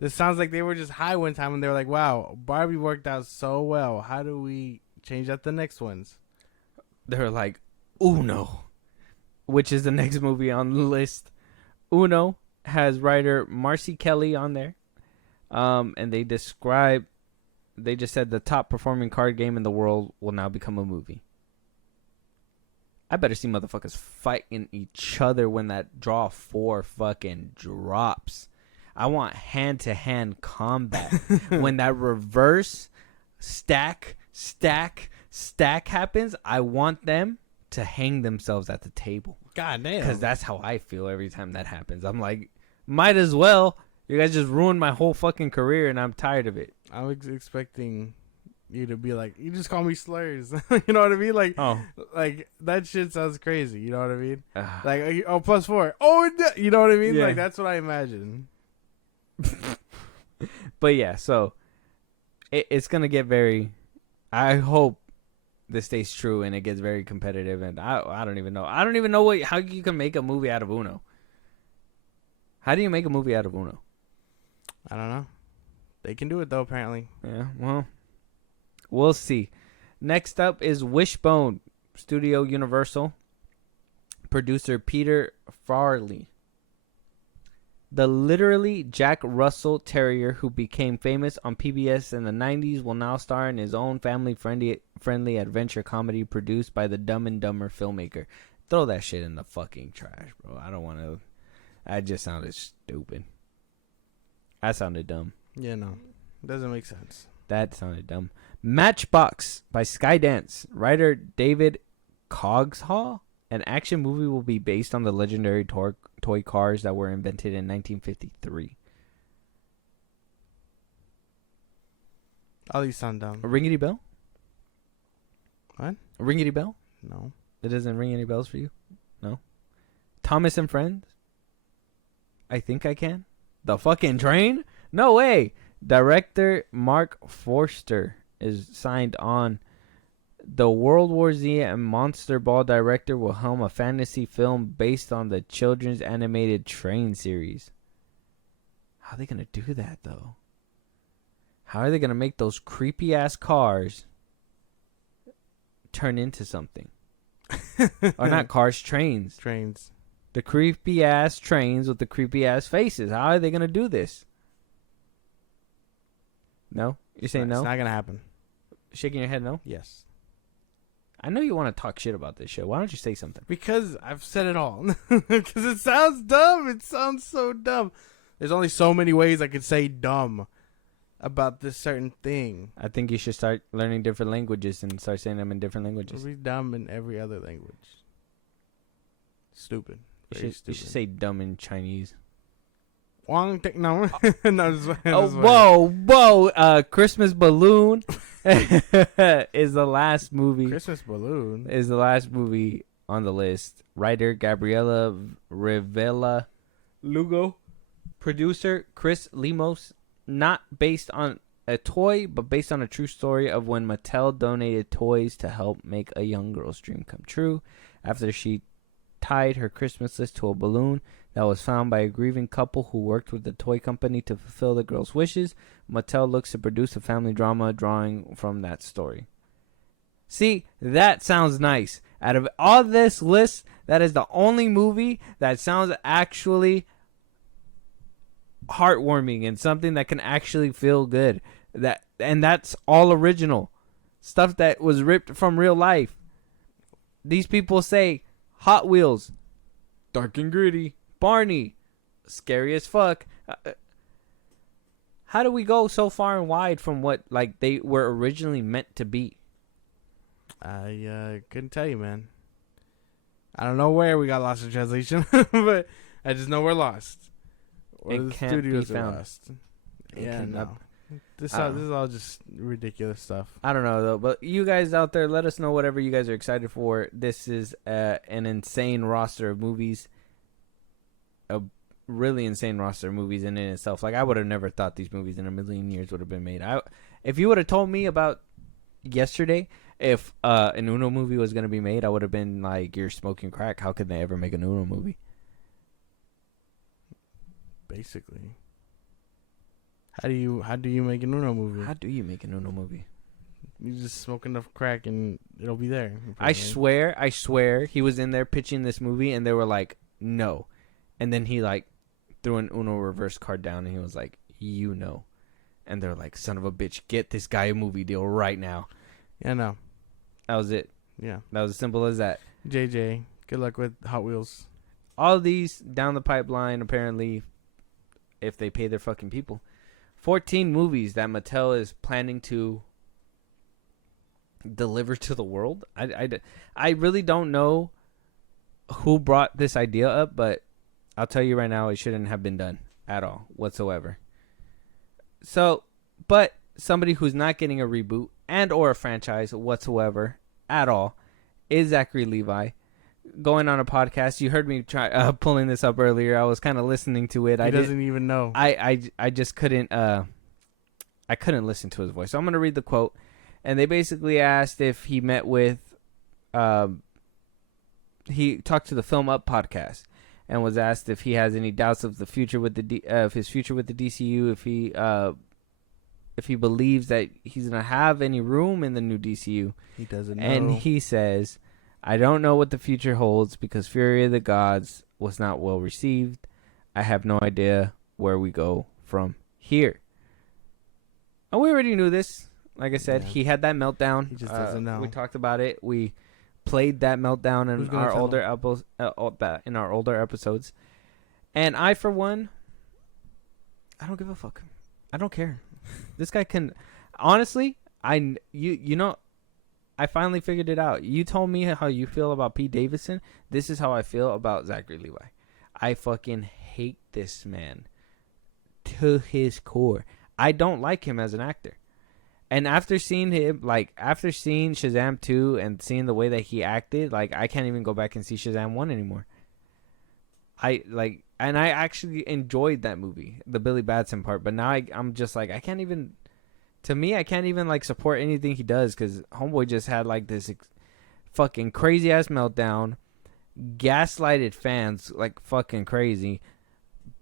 sounds like they were just high one time and they were like, wow, Barbie worked out so well. How do we change out the next ones? They're like, Uno, which is the next movie on the list. Uno has writer Marcy Kelly on there. And they just said the top performing card game in the world will now become a movie. I better see motherfuckers fighting each other when that draw 4 fucking drops. I want hand-to-hand combat. When that reverse stack happens, I want them to hang themselves at the table. God damn. Because that's how I feel every time that happens. I'm like, might as well. You guys just ruined my whole fucking career, and I'm tired of it. I was expecting you to be like, you just call me slurs. You know what I mean? Like, like that shit sounds crazy. You know what I mean? Like, +4. Oh, you know what I mean? Yeah. Like, that's what I imagine. But yeah, so it's gonna get very. I hope this stays true and it gets very competitive. And I don't even know. I don't even know how you can make a movie out of Uno. How do you make a movie out of Uno? I don't know. They can do it though, apparently. Yeah, well, we'll see. Next up is Wishbone, Studio Universal. Producer Peter Farley. The literally Jack Russell Terrier who became famous on PBS in the 90s will now star in his own family-friendly adventure comedy produced by the Dumb and Dumber filmmaker. Throw that shit in the fucking trash, bro. I don't want to... That just sounded stupid. That sounded dumb. Yeah, no. Doesn't make sense. That sounded dumb. Matchbox by Skydance. Writer David Cogshaw. An action movie will be based on the legendary toy cars that were invented in 1953. All these sound dumb. A ringity bell? What? A ringity bell? No. It doesn't ring any bells for you? No? Thomas and Friends? I think I can. The fucking train? No way. Director Mark Forster is signed on. The World War Z and Monster Ball director will helm a fantasy film based on the children's animated Train series. How are they going to do that, though? How are they going to make those creepy-ass cars turn into something? Or not cars, trains. Trains. The creepy-ass trains with the creepy-ass faces. How are they going to do this? No? You're saying no? It's not going to happen. Shaking your head no? Yes. I know you want to talk shit about this show. Why don't you say something? Because I've said it all. Because it sounds dumb. It sounds so dumb. There's only so many ways I could say dumb about this certain thing. I think you should start learning different languages and start saying them in different languages. It'll be dumb in every other language. Stupid. You should say dumb in Chinese. No. No, Whoa. Christmas Balloon is the last movie. Christmas Balloon is the last movie on the list. Writer Gabriela Rivera Lugo. Producer Chris Lemos. Not based on a toy, but based on a true story of when Mattel donated toys to help make a young girl's dream come true. After she tied her Christmas list to a balloon that was found by a grieving couple who worked with the toy company to fulfill the girl's wishes, Mattel looks to produce a family drama drawing from that story. See, that sounds nice. Out of all this list, that is the only movie that sounds actually heartwarming and something that can actually feel good. And that's all original. Stuff that was ripped from real life. These people say Hot Wheels, dark and gritty. Barney, scary as fuck. How do we go so far and wide from what like they were originally meant to be? I couldn't tell you, man. I don't know where we got lost in translation, but I just know we're lost. Or It the can't studios be are found. lost. It Yeah, cannot- no. This I don't is all just ridiculous stuff. I don't know though, but you guys out there, let us know whatever you guys are excited for. This is an insane roster of movies. A really insane roster of movies in itself. Like I would have never thought these movies in a million years would have been made. If you would have told me about yesterday if an Uno movie was going to be made, I would have been like, you're smoking crack. How could they ever make an Uno movie? Basically. How do you make an Uno movie? How do you make an Uno movie? You just smoke enough crack and it'll be there. I swear he was in there pitching this movie and they were like, no. And then he like threw an Uno reverse card down and he was like, you know. And they're like, son of a bitch, get this guy a movie deal right now. Yeah, no. That was it. Yeah. That was as simple as that. JJ, good luck with Hot Wheels. All of these down the pipeline, apparently, if they pay their fucking people. 14 movies that Mattel is planning to deliver to the world. I really don't know who brought this idea up, but I'll tell you right now, it shouldn't have been done at all, whatsoever. So, but somebody who's not getting a reboot and or a franchise whatsoever at all is Zachary Levi. Going on a podcast, you heard me try pulling this up earlier. I was kind of listening to it. He doesn't even know. I just couldn't. I couldn't listen to his voice. So I'm gonna read the quote, and they basically asked if he met with. He talked to the Film Up podcast, and was asked if he has any doubts of the future with the of his future with the DCU. If he believes that he's gonna have any room in the new DCU. He doesn't know. And he says, I don't know what the future holds because Fury of the Gods was not well received. I have no idea where we go from here. And we already knew this. Like I said, he had that meltdown. He just doesn't know. We talked about it. We played that meltdown in our older episodes. And I, for one, I don't give a fuck. I don't care. This guy can, honestly, you know, I finally figured it out. You told me how you feel about Pete Davidson. This is how I feel about Zachary Levi. I fucking hate this man to his core. I don't like him as an actor. And after seeing him, like, after seeing Shazam 2 and seeing the way that he acted, like, I can't even go back and see Shazam 1 anymore. And I actually enjoyed that movie, the Billy Batson part. But now I'm just like, I can't even like support anything he does, because homeboy just had like this fucking crazy ass meltdown, gaslighted fans like fucking crazy,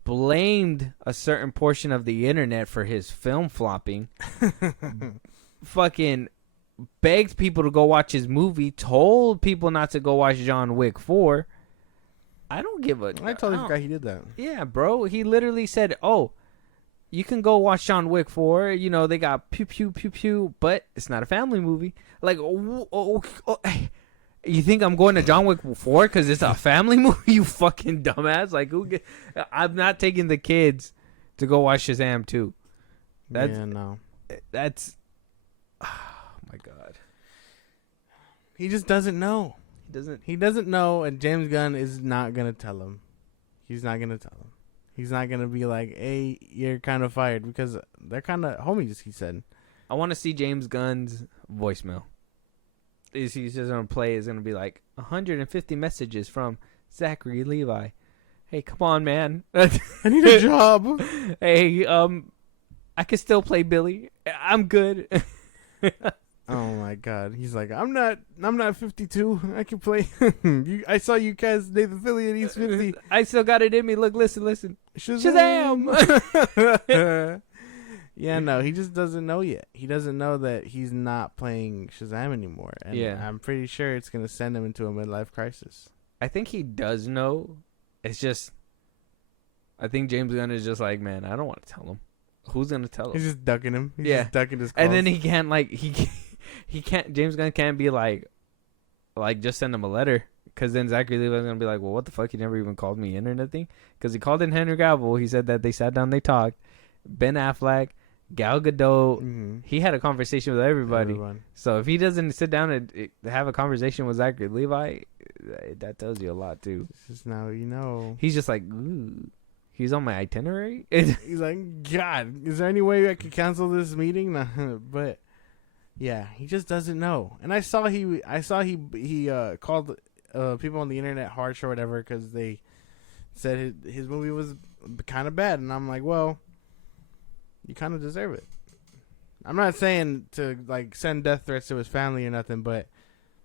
blamed a certain portion of the internet for his film flopping, fucking begged people to go watch his movie, told people not to go watch John Wick 4. I don't give a... I totally forgot he did that. Yeah, bro. He literally said, oh, you can go watch John Wick 4. You know, they got pew, pew, pew, pew, but it's not a family movie. Like, you think I'm going to John Wick 4 because it's a family movie, you fucking dumbass? Like, I'm not taking the kids to go watch Shazam 2. That's... Oh, my God. He just doesn't know. He doesn't know, and James Gunn is not going to tell him. He's not going to tell him. He's not going to be like, hey, you're kind of fired, because they're kind of homies, he said. I want to see James Gunn's voicemail. He's just going to play, is going to be like, 150 messages from Zachary Levi. Hey, come on, man. I need a job. Hey, I can still play Billy. I'm good. Oh my God! He's like, I'm not 52. I can play. I saw you guys, Nathan Fillion. He's 50. I still got it in me. Look, listen. Shazam! Yeah, no, he just doesn't know yet. He doesn't know that he's not playing Shazam anymore. And yeah, I'm pretty sure it's gonna send him into a midlife crisis. I think he does know. It's just, I think James Gunn is just like, man, I don't want to tell him. Who's gonna tell him? He's just ducking him. He's just ducking his calls. And then he can't he can't. James Gunn can't be like just send him a letter, because then Zachary Levi's gonna be like, well, what the fuck? He never even called me in or nothing. Because he called in Henry Cavill. He said that they sat down, they talked. Ben Affleck, Gal Gadot. He had a conversation with everybody. So if he doesn't sit down and have a conversation with Zachary Levi, that tells you a lot too. Just now you know. He's just like, ooh. He's on my itinerary. He's like, God, is there any way I could cancel this meeting? But yeah, he just doesn't know. And I saw he called people on the internet harsh or whatever, because they said his movie was kind of bad. And I'm like, well, you kind of deserve it. I'm not saying to like send death threats to his family or nothing, but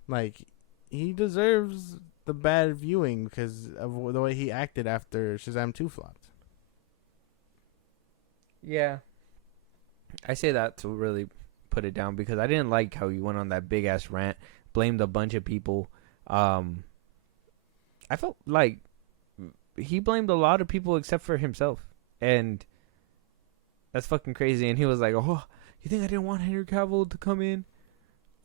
like, he deserves the bad viewing because of the way he acted after Shazam 2 flopped. Yeah. I say that to really put it down, because I didn't like how he went on that big ass rant, blamed a bunch of people. I felt like he blamed a lot of people except for himself, and that's fucking crazy. And he was like, oh, you think I didn't want Henry Cavill to come in?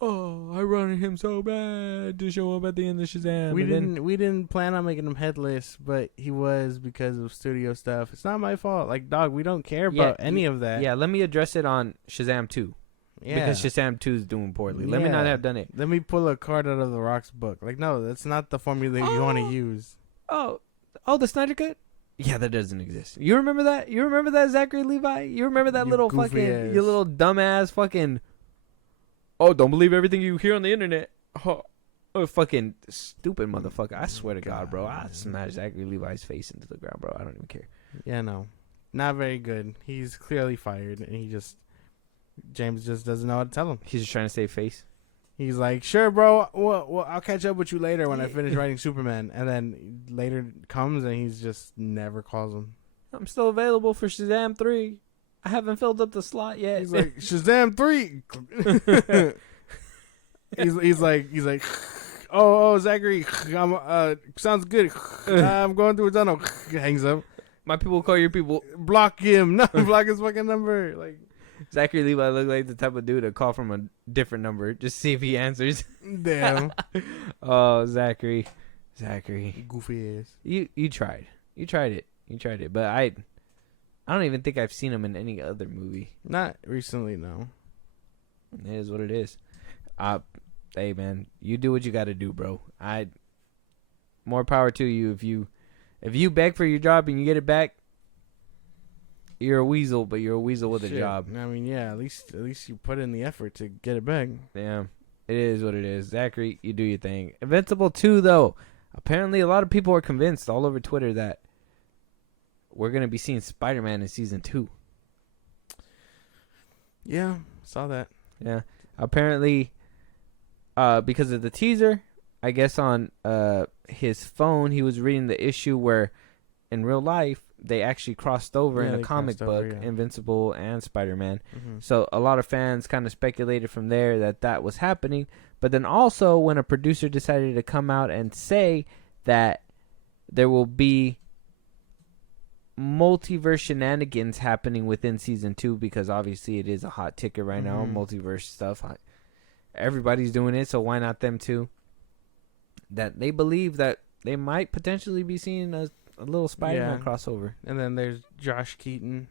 Oh, I wanted him so bad to show up at the end of Shazam. We didn't plan on making him headless, but he was because of studio stuff. It's not my fault. Like, dog, we don't care about any of that. Yeah, let me address it on Shazam 2. Yeah. Because Shazam 2 is doing poorly. Let me not have done it. Let me pull a card out of The Rock's book. Like, no, that's not the formula you want to use. Oh, the Snyder Cut? Yeah, that doesn't exist. You remember that? You remember that, Zachary Levi? You remember that little fucking, you little dumbass fucking... Oh, don't believe everything you hear on the internet. Oh, fucking stupid motherfucker. I swear to God, bro. I smash Zachary Levi's face into the ground, bro. I don't even care. Yeah, no. Not very good. He's clearly fired, and James just doesn't know how to tell him. He's just trying to save face. He's like, sure, bro. Well, I'll catch up with you later when I finish writing Superman. And then later comes, and he's just never calls him. I'm still available for Shazam 3. I haven't filled up the slot yet. He's like, Shazam 3. he's like, oh, Zachary, sounds good. I'm going through a tunnel. Hangs up. My people call your people. Block him. No, block his fucking number. Like, Zachary Levi looked like the type of dude to call from a different number just see if he answers. Damn. Oh, Zachary, goofy ass. You tried it. But I I don't even think I've seen him in any other movie. Not recently, no. It is what it is. Hey man, you do what you got to do, bro. More power to you. If you beg for your job and you get it back, you're a weasel, but you're a weasel with a job. I mean, yeah, at least you put in the effort to get it back. Yeah, it is what it is. Zachary, you do your thing. Invincible 2, though. Apparently, a lot of people are convinced all over Twitter that we're going to be seeing Spider-Man in season 2. Yeah, saw that. Yeah. Apparently, because of the teaser, I guess on his phone, he was reading the issue where in real life, they actually crossed over in a comic book, Invincible and Spider-Man. Mm-hmm. So a lot of fans kind of speculated from there that was happening. But then also when a producer decided to come out and say that there will be multiverse shenanigans happening within season 2, because obviously it is a hot ticket right now, multiverse stuff. Everybody's doing it, so why not them too? That they believe that they might potentially be seeing a little Spider-Man crossover. And then there's Josh Keaton,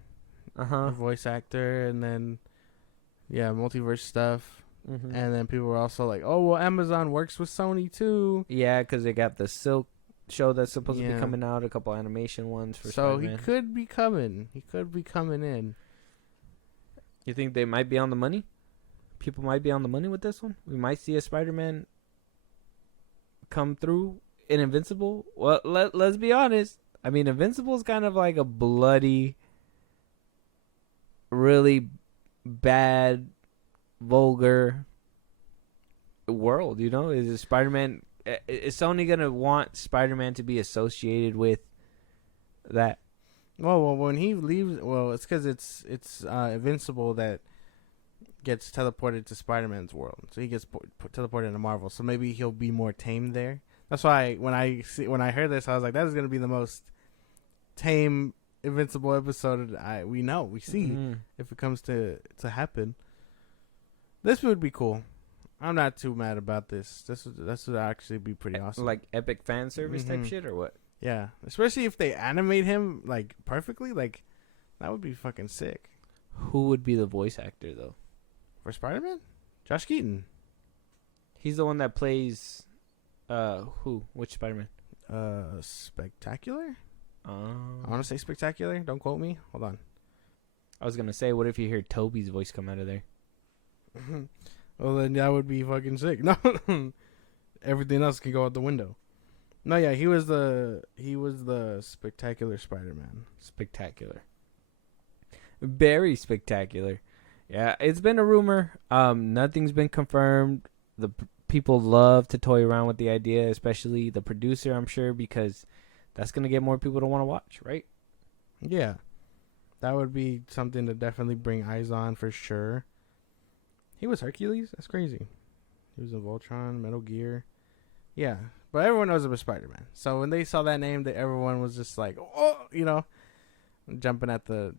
the voice actor, and then multiverse stuff. Mm-hmm. And then people were also like, oh, well, Amazon works with Sony too. Yeah, because they got the Silk show that's supposed to be coming out, a couple animation ones for Spider-Man. He could be coming. He could be coming in. You think they might be on the money? People might be on the money with this one? We might see a Spider-Man come through in Invincible? Well, let's be honest. I mean, Invincible is kind of like a bloody, really bad, vulgar world, you know? Is Spider-Man... Is Sony going to want Spider-Man to be associated with that? Well, when he leaves... Well, it's because it's Invincible that gets teleported to Spider-Man's world. So he gets teleported into Marvel. So maybe he'll be more tame there. That's why when I heard this, I was like, that is going to be the most tame Invincible episode we see if it comes to happen. This would be cool. I'm not too mad about this. This would actually be pretty awesome. Like epic fan service type shit or what? Yeah, especially if they animate him like perfectly, like that would be fucking sick. Who would be the voice actor though? For Spider-Man? Josh Keaton. He's the one that plays who? Which Spider-Man? Spectacular? I want to say Spectacular. Don't quote me. Hold on. I was going to say, what if you hear Toby's voice come out of there? Well, then that would be fucking sick. No. Everything else can go out the window. No, yeah, he was the Spectacular Spider-Man. Spectacular. Very spectacular. Yeah, it's been a rumor. Nothing's been confirmed. The people love to toy around with the idea, especially the producer, I'm sure, because that's going to get more people to want to watch, right? Yeah. That would be something to definitely bring eyes on for sure. He was Hercules? That's crazy. He was in Voltron, Metal Gear. Yeah. But everyone knows him as Spider-Man. So when they saw that name, everyone was just like, oh, you know, jumping at the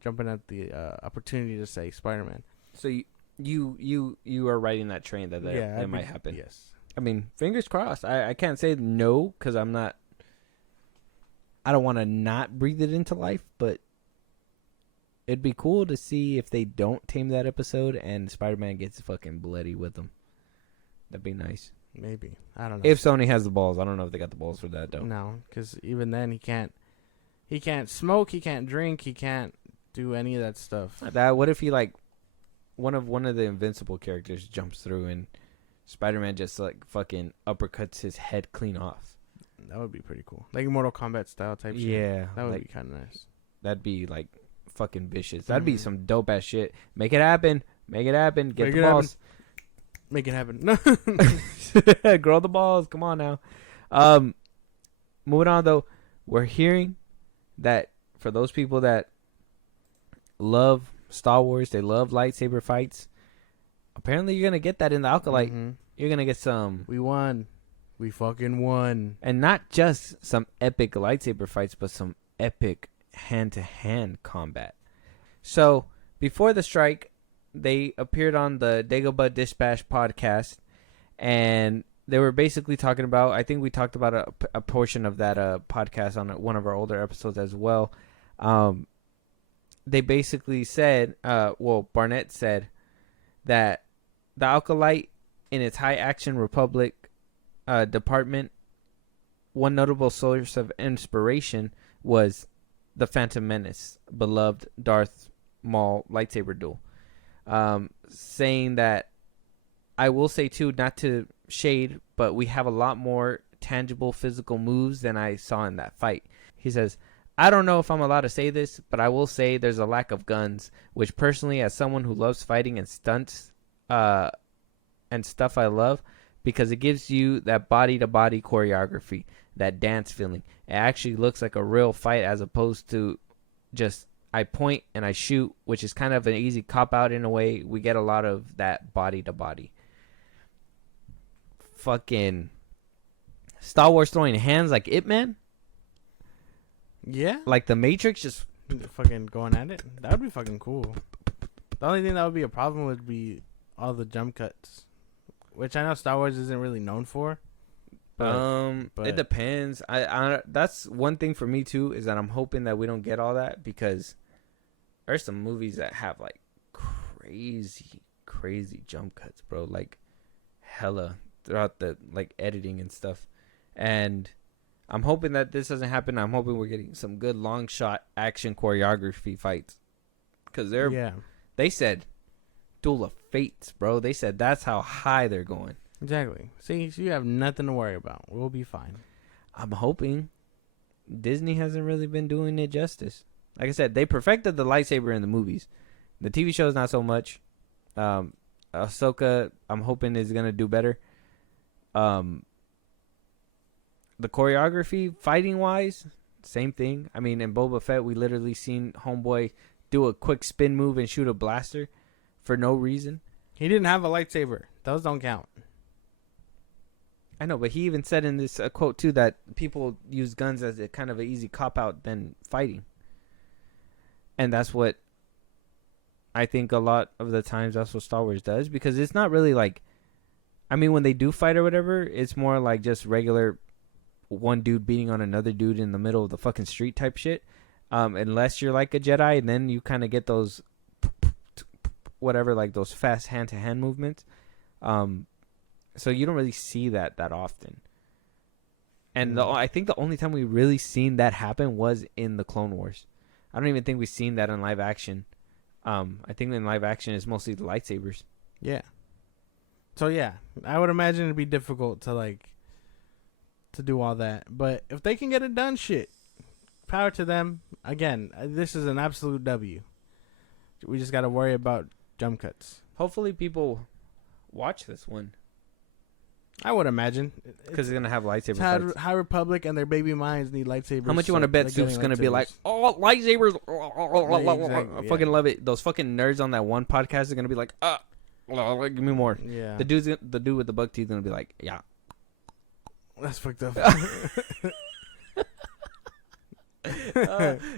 opportunity to say Spider-Man. So you are riding that train that might happen. Yes. I mean, fingers crossed. I can't say no because I don't want to not breathe it into life, but it'd be cool to see if they don't tame that episode and Spider-Man gets fucking bloody with them. That'd be nice. Maybe. I don't know. If Sony has the balls. I don't know if they got the balls for that, though. No, because even then he can't smoke, he can't drink, he can't do any of that stuff. What if he, like, one of the Invincible characters jumps through and Spider-Man just, like, fucking uppercuts his head clean off? That would be pretty cool. Like a Mortal Kombat style type shit. Yeah. That would be kind of nice. That'd be, like, fucking vicious. That'd be some dope-ass shit. Make it happen. Get the balls. Make it happen. Grow the balls. Come on now. Moving on, though. We're hearing that for those people that love Star Wars, they love lightsaber fights, apparently you're going to get that in the Alkalite. Mm-hmm. You're going to get some... We won. We fucking won. And not just some epic lightsaber fights, but some epic hand-to-hand combat. So, before the strike, they appeared on the Dagobah Dispatch podcast, and they were basically talking about, I think we talked about a portion of that podcast on one of our older episodes as well. they basically said, Barnett said that the Alkalite in its High Action Republic department, one notable source of inspiration was the Phantom Menace, beloved Darth Maul lightsaber duel. Saying that, I will say too, not to shade, but we have a lot more tangible physical moves than I saw in that fight. He says, I don't know if I'm allowed to say this, but I will say there's a lack of guns, which personally, as someone who loves fighting and stunts and stuff I love, because it gives you that body-to-body choreography, that dance feeling. It actually looks like a real fight as opposed to just I point and I shoot, which is kind of an easy cop-out in a way. We get a lot of that body-to-body. Fucking Star Wars throwing hands like Ip Man? Yeah. Like the Matrix just... Fucking going at it? That would be fucking cool. The only thing that would be a problem would be all the jump cuts, which I know Star Wars isn't really known for. But it depends. I that's one thing for me too, is that I'm hoping that we don't get all that, because there's some movies that have like crazy jump cuts, bro. Like hella throughout the like editing and stuff. And I'm hoping that this doesn't happen. I'm hoping we're getting some good long shot action choreography fights, because they said Duel of Fates, bro. They said that's how high they're going. Exactly. See, so you have nothing to worry about. We'll be fine. I'm hoping. Disney hasn't really been doing it justice. Like I said, they perfected the lightsaber in the movies. The TV shows not so much. Ahsoka, I'm hoping, is gonna do better. The choreography, fighting wise, same thing. I mean, in Boba Fett, we literally seen Homeboy do a quick spin move and shoot a blaster for no reason. He didn't have a lightsaber. Those don't count. I know, but he even said in this quote too that people use guns as a kind of an easy cop out than fighting, and that's what I think a lot of the times that's what Star Wars does, because it's not really like, I mean, when they do fight or whatever, it's more like just regular one dude beating on another dude in the middle of the fucking street type shit, unless you're like a Jedi, and then you kind of get those whatever, like those fast hand to hand movements. So you don't really see that often. And I think the only time we really seen that happen was in the Clone Wars. I don't even think we've seen that in live action. I think in live action it's mostly the lightsabers. Yeah. So yeah, I would imagine it'd be difficult to do all that. But if they can get it done, shit, power to them. Again, this is an absolute W. We just got to worry about jump cuts. Hopefully people watch this one. I would imagine, because it's gonna have lightsaber fights. High Republic and their baby minds need lightsabers. How much you want to bet Soup's gonna be like, oh, lightsabers? I fucking love it. Those fucking nerds on that one podcast are gonna be like, give me more. Yeah. The dude with the buck teeth is gonna be like, yeah. That's fucked up.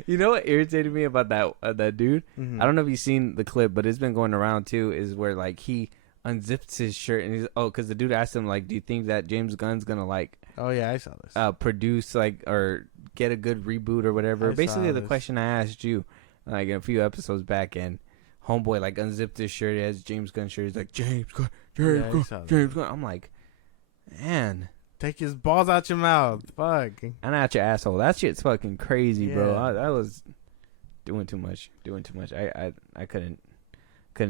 You know what irritated me about that dude? Mm-hmm. I don't know if you've seen the clip, but it's been going around too. Is where like he unzips his shirt and he's because the dude asked him like, do you think that James Gunn's gonna like oh yeah, I saw this, produce like or get a good reboot or whatever? Basically the question I asked you like a few episodes back, and Homeboy like unzipped his shirt. He has James Gunn shirt. He's like, James Gunn. I'm like, man, take his balls out your mouth. Fuck. And out your asshole. That shit's fucking crazy, bro. I was doing too much. I couldn't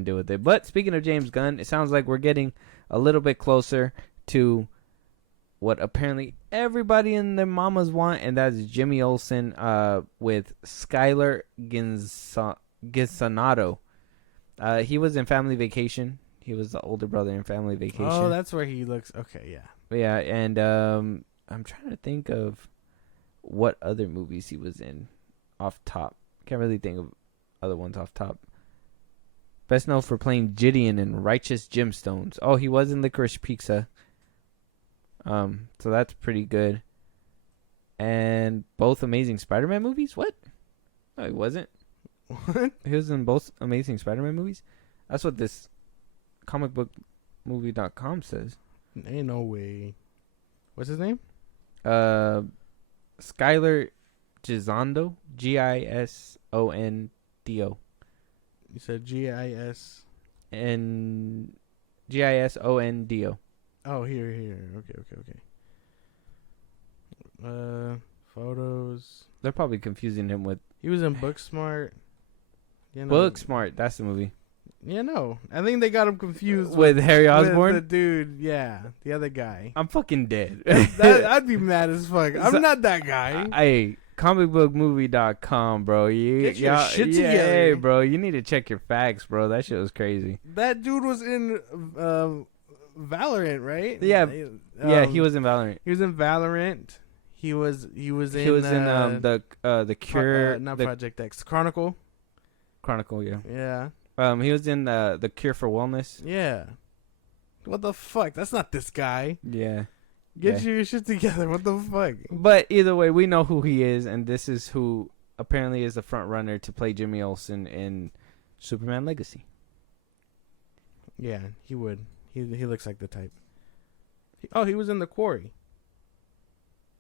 deal with it. But speaking of James Gunn, it sounds like we're getting a little bit closer to what apparently everybody and their mamas want, and that's Jimmy Olsen with Skylar Gisanato. He was in Family Vacation. He was the older brother in Family Vacation. Oh, that's where he looks. Okay, yeah. Yeah, and I'm trying to think of what other movies he was in off top. Can't really think of other ones off top. Best known for playing Gideon in Righteous Gemstones. Oh, he was in Licorice Pizza. So that's pretty good. And both Amazing Spider-Man movies? What? No, he wasn't. What? He was in both Amazing Spider-Man movies? That's what this comicbookmovie.com says. Ain't no way. What's his name? Skylar Gisondo. Gisondo. Dio. You said G-I-S. And Gisondo. Oh, here. Okay. Photos. They're probably confusing him with He was in Booksmart. You know, Booksmart. That's the movie Yeah, no. I think they got him confused with Harry Osborn. With the dude, yeah, the other guy. I'm fucking dead. I'd be mad as fuck. I'm not that guy. Hey, comicbookmovie.com, bro. Get your shit together. Hey, bro, you need to check your facts, bro. That shit was crazy. That dude was in Valorant, right? Yeah, yeah, he was in Valorant. He was in Valorant. He was in the Cure, not the Project X, Chronicle. Yeah. Yeah. He was in the Cure for Wellness. Yeah. What the fuck? That's not this guy. Yeah. Get your shit together. What the fuck? But either way, we know who he is, and this is who apparently is the front runner to play Jimmy Olsen in Superman Legacy. Yeah, he would. He looks like the type. He was in The Quarry.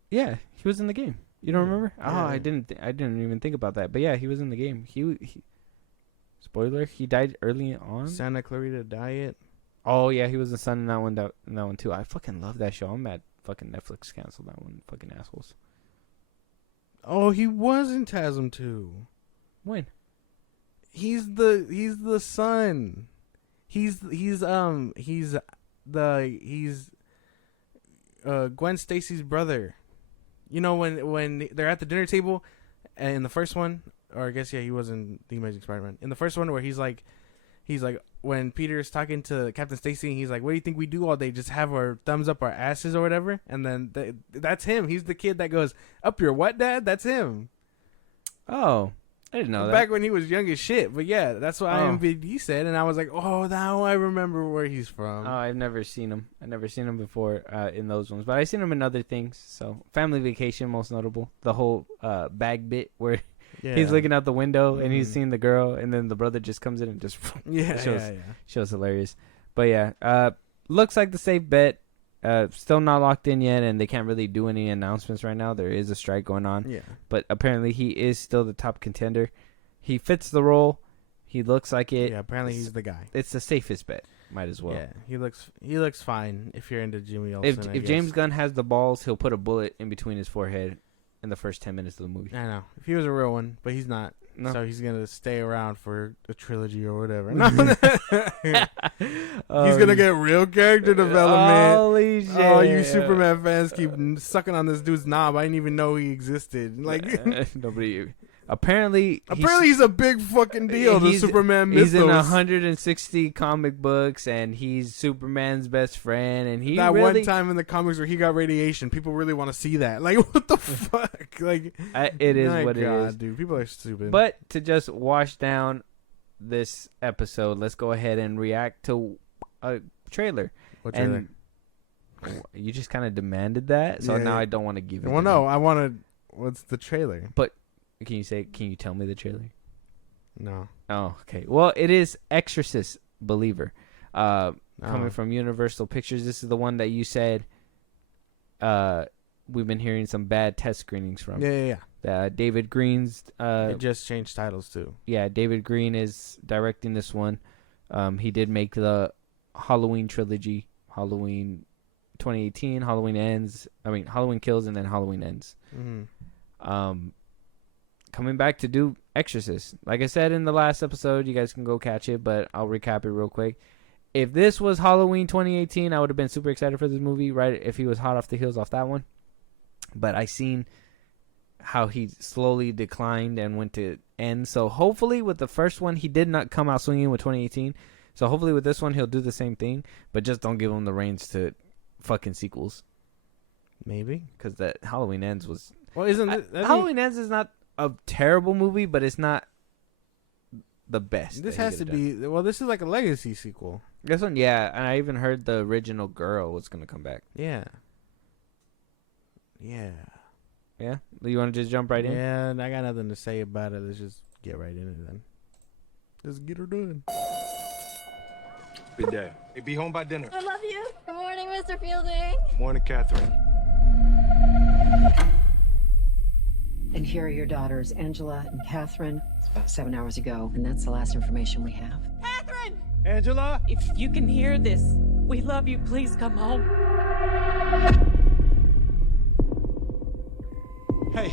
Yeah, he was in the game. You don't remember? Yeah. Oh, I didn't even think about that. But yeah, he was in the game. He spoiler, he died early on. Santa Clarita Diet. Oh yeah, he was the son in that one too. I fucking love that show. I'm mad fucking Netflix canceled that one. Fucking assholes. Oh, he was in TASM too. When? He's the son. He's Gwen Stacy's brother. You know when they're at the dinner table, and in the first one, or I guess yeah, he was in The Amazing Spider-Man. In the first one, where he's like when Peter's talking to Captain Stacy, and he's like, "What do you think we do all day? Just have our thumbs up our asses or whatever?" And then that's him. He's the kid that goes, "Up your what, Dad?" That's him. Oh, I didn't know that. Back when he was young as shit. But yeah, that's what IMDb said, and I was like, "Oh, now I remember where he's from." Oh, I've never seen him. I've never seen him before in those ones, but I've seen him in other things. So, Family Vacation, most notable. The whole bag bit where he's looking out the window and he's seeing the girl, and then the brother just comes in and just shows hilarious. But yeah, looks like the safe bet. Still not locked in yet, and they can't really do any announcements right now. There is a strike going on. Yeah. But apparently he is still the top contender. He fits the role. He looks like it. Yeah, apparently he's the guy. It's the safest bet. Might as well. Yeah, he looks fine if you're into Jimmy Olsen. If James Gunn has the balls, he'll put a bullet in between his forehead in the first 10 minutes of the movie. I know. If he was a real one, but he's not. No. So he's going to stay around for a trilogy or whatever. He's going to get real character development. Holy shit. Oh, you Superman fans keep sucking on this dude's knob. I didn't even know he existed. Like nobody. Apparently he's a big fucking deal. The Superman mythos. He's in 160 comic books, and he's Superman's best friend. And he that one time in the comics where he got radiation, people really want to see that. Like, what the fuck? Like, it is what it is, dude. People are stupid. But to just wash down this episode, let's go ahead and react to a trailer. What trailer? And you just kind of demanded that, so now I don't want to give it. Well, no, I wanted. What's the trailer? But. Can you tell me the trailer? No. Oh, okay. Well, it is Exorcist Believer. Coming from Universal Pictures. This is the one that you said we've been hearing some bad test screenings from. Yeah. David Green's it just changed titles too. Yeah, David Green is directing this one. He did make the Halloween trilogy, Halloween 2018, Halloween Kills, and then Halloween Ends. Mm-hmm. Coming back to do Exorcist. Like I said in the last episode, you guys can go catch it, but I'll recap it real quick. If this was Halloween 2018, I would have been super excited for this movie, right? If he was hot off the heels off that one. But I seen how he slowly declined and went to end. So hopefully with the first one, he did not come out swinging with 2018. So hopefully with this one, he'll do the same thing, but just don't give him the reins to fucking sequels. Maybe. Because that Halloween Ends was... Well, Halloween Ends is not a terrible movie, but it's not the best. This has to be. Well, this is like a legacy sequel. This one, yeah, and I even heard the original girl was gonna come back. Yeah. You want to just jump right in? Yeah, and I got nothing to say about it. Let's just get right in it then. Let's get her done. Good day. Hey, be home by dinner. I love you. Good morning, Mr. Fielding. Morning, Catherine. And here are your daughters, Angela and Catherine. It's about 7 hours ago, and that's the last information we have. Catherine! Angela? If you can hear this, we love you. Please come home. Hey,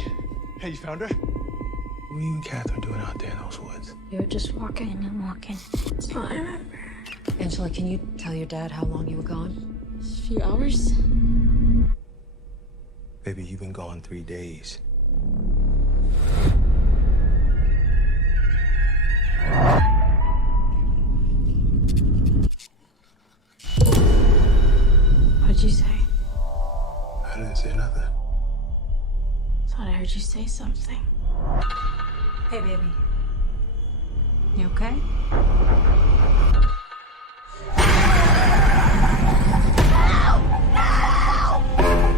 you found her? What are you and Catherine doing out there in those woods? You were just walking and walking. That's all I remember. Angela, can you tell your dad how long you were gone? A few hours. Baby, you've been gone 3 days. What'd you say? I didn't say nothing. Thought I heard you say something. Hey, baby. You okay?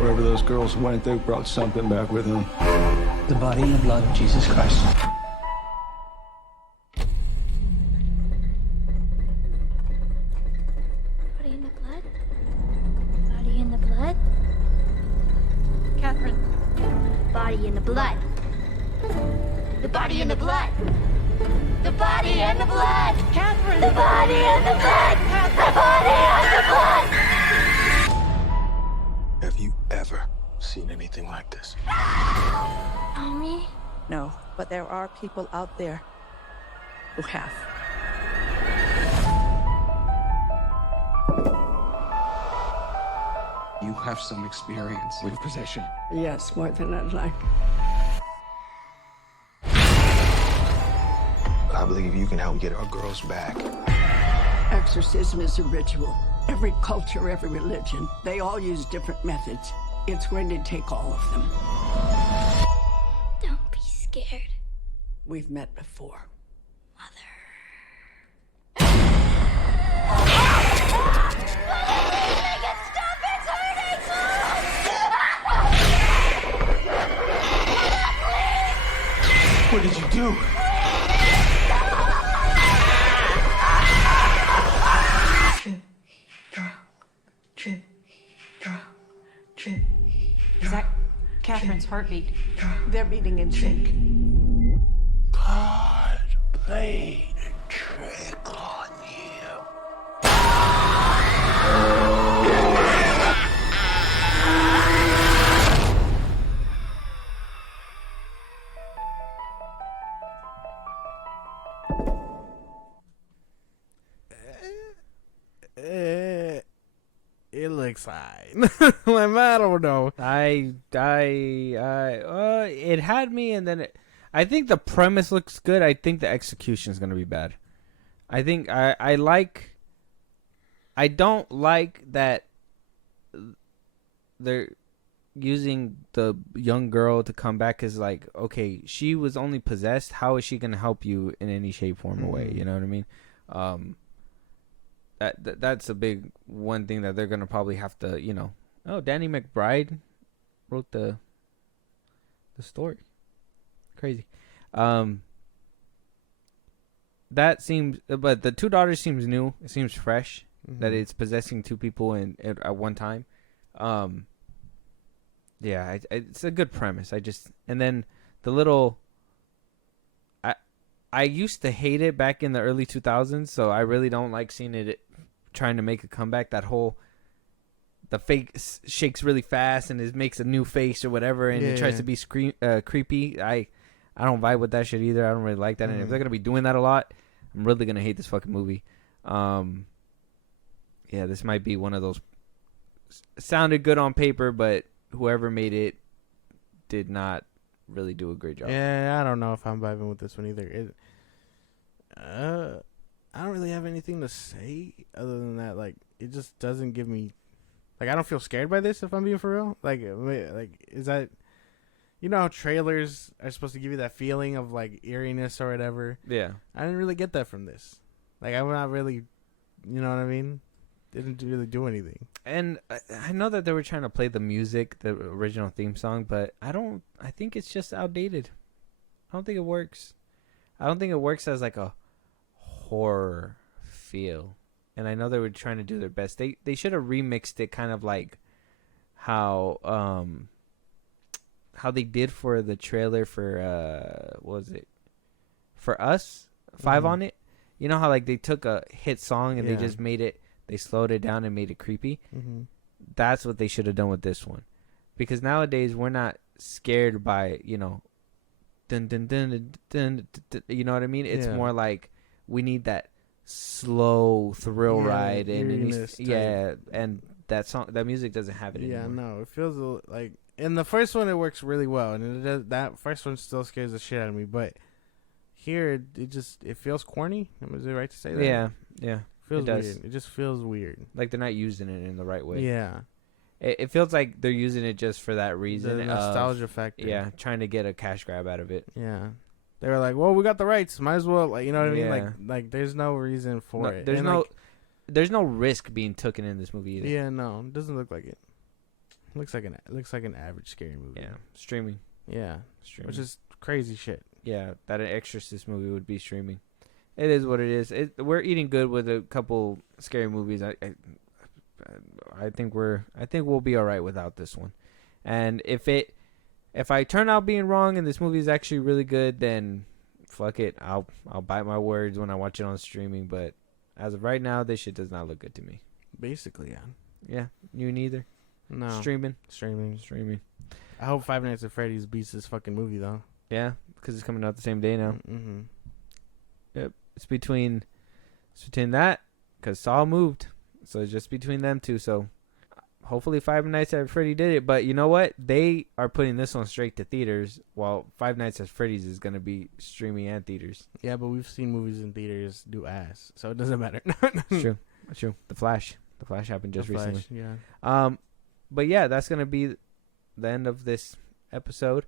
Wherever those girls went, they brought something back with them. The body and the blood of Jesus Christ. Body in the blood? Body in the blood? Catherine. Body in the blood. The body in the blood. The body in the blood. Catherine! The body in the blood. The body in the blood. Have you ever seen anything like this? Mommy? No, but there are people out there who have. You have some experience with possession. Yes, more than I'd like. I believe you can help get our girls back. Exorcism is a ritual. Every culture, every religion, they all use different methods. It's going to take all of them. Don't be scared, We've met before. Mother. What did you do? Is that Catherine's heartbeat? They're beating in sync. God played a trick on you. It looks fine. I don't know. It had me, and then I think the premise looks good. I think the execution is gonna be bad. I think I don't like that they're using the young girl to come back as like, okay, she was only possessed. How is she gonna help you in any shape, form, or way? You know what I mean? That's a big one thing that they're gonna probably have to, Oh, Danny McBride wrote the story. Crazy. That seems, but the two daughters seems new. It seems fresh that it's possessing two people at one time. Yeah, it's a good premise. And then the little. I used to hate it back in the early 2000s, so I really don't like seeing it trying to make a comeback. That whole, the face shakes really fast and it makes a new face or whatever, and it tries to be creepy. I don't vibe with that shit either. I don't really like that. And if they're gonna be doing that a lot, I'm really gonna hate this fucking movie. Yeah, this might be one of those. Sounded good on paper, but whoever made it did not really do a great job. Yeah, I don't know if I'm vibing with this one either. I don't really have anything to say other than that. Like, it just doesn't give me, like, I don't feel scared by this, if I'm being for real. Like, is that, how trailers are supposed to give you that feeling of like eeriness or whatever? Yeah, I didn't really get that from this. Like, I'm not really, you know what I mean? Didn't really do anything. And I know that they were trying to play the music, the original theme song, but I think it's just outdated. I don't think it works. I don't think it works as like a horror feel. And I know they were trying to do their best. They should have remixed it kind of like how how they did for the trailer for what was it? For Us, 5 on it. You know how like they took a hit song and they just made it, they slowed it down and made it creepy. That's what they should have done with this one, because nowadays we're not scared by dun dun dun dun, dun, dun, you know what I mean? It's more like we need that slow thrill ride and and that music doesn't have it anymore. No, it feels like in the first one it works really well, and that first one still scares the shit out of me, but here it feels corny. Is it right to say that? Yeah. Feels weird. It just feels weird. Like they're not using it in the right way. Yeah. It feels like they're using it just for that reason. The nostalgia factor. Yeah, trying to get a cash grab out of it. Yeah. They were like, well, we got the rights. Might as well, like, you know what I mean? Like there's no reason for it. There's no risk being taken in this movie either. Yeah, no. It doesn't look like it. Looks like an average scary movie. Yeah. Streaming. Yeah. Which is crazy shit. Yeah, that an Exorcist movie would be streaming. It is what it is. We're eating good with a couple scary movies. I think we'll be all right without this one. And if I turn out being wrong and this movie is actually really good, then fuck it. I'll bite my words when I watch it on streaming. But as of right now, this shit does not look good to me. Basically, yeah. Yeah, you neither. No. Streaming. I hope Five Nights at Freddy's beats this fucking movie though. Yeah, because it's coming out the same day now. Mm-hmm. Yep, it's between that, because Saw moved, so it's just between them two. So hopefully Five Nights at Freddy did it, but you know what? They are putting this one straight to theaters, while Five Nights at Freddy's is gonna be streaming and theaters. Yeah, but we've seen movies in theaters do ass, so it doesn't matter. True. The Flash happened just recently. Yeah. But yeah, that's gonna be the end of this episode.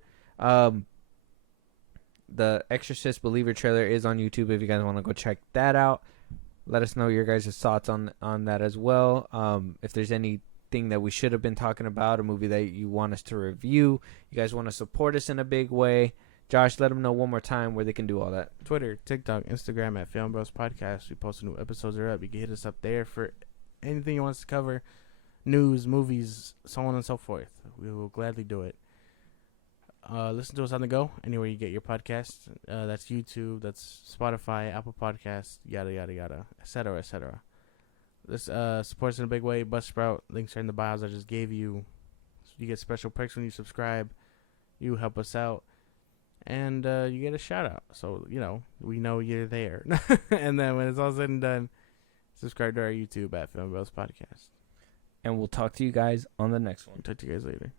The Exorcist Believer trailer is on YouTube if you guys want to go check that out. Let us know your guys' thoughts on that as well. If there's anything that we should have been talking about, a movie that you want us to review, you guys want to support us in a big way, Josh, let them know one more time where they can do all that. Twitter, TikTok, Instagram at FilmBros Podcast. We post new episodes are up. You can hit us up there for anything you want us to cover, news, movies, so on and so forth. We will gladly do it. Listen to us on the go, anywhere you get your podcasts. That's YouTube, that's Spotify, Apple Podcasts, yada, yada, yada, etc., etc. This supports in a big way. Buzzsprout, links are in the bios I just gave you. You get special perks when you subscribe. You help us out. And you get a shout out. So, we know you're there. And then when it's all said and done, subscribe to our YouTube at FilmBros Podcast. And we'll talk to you guys on the next one. Talk to you guys later.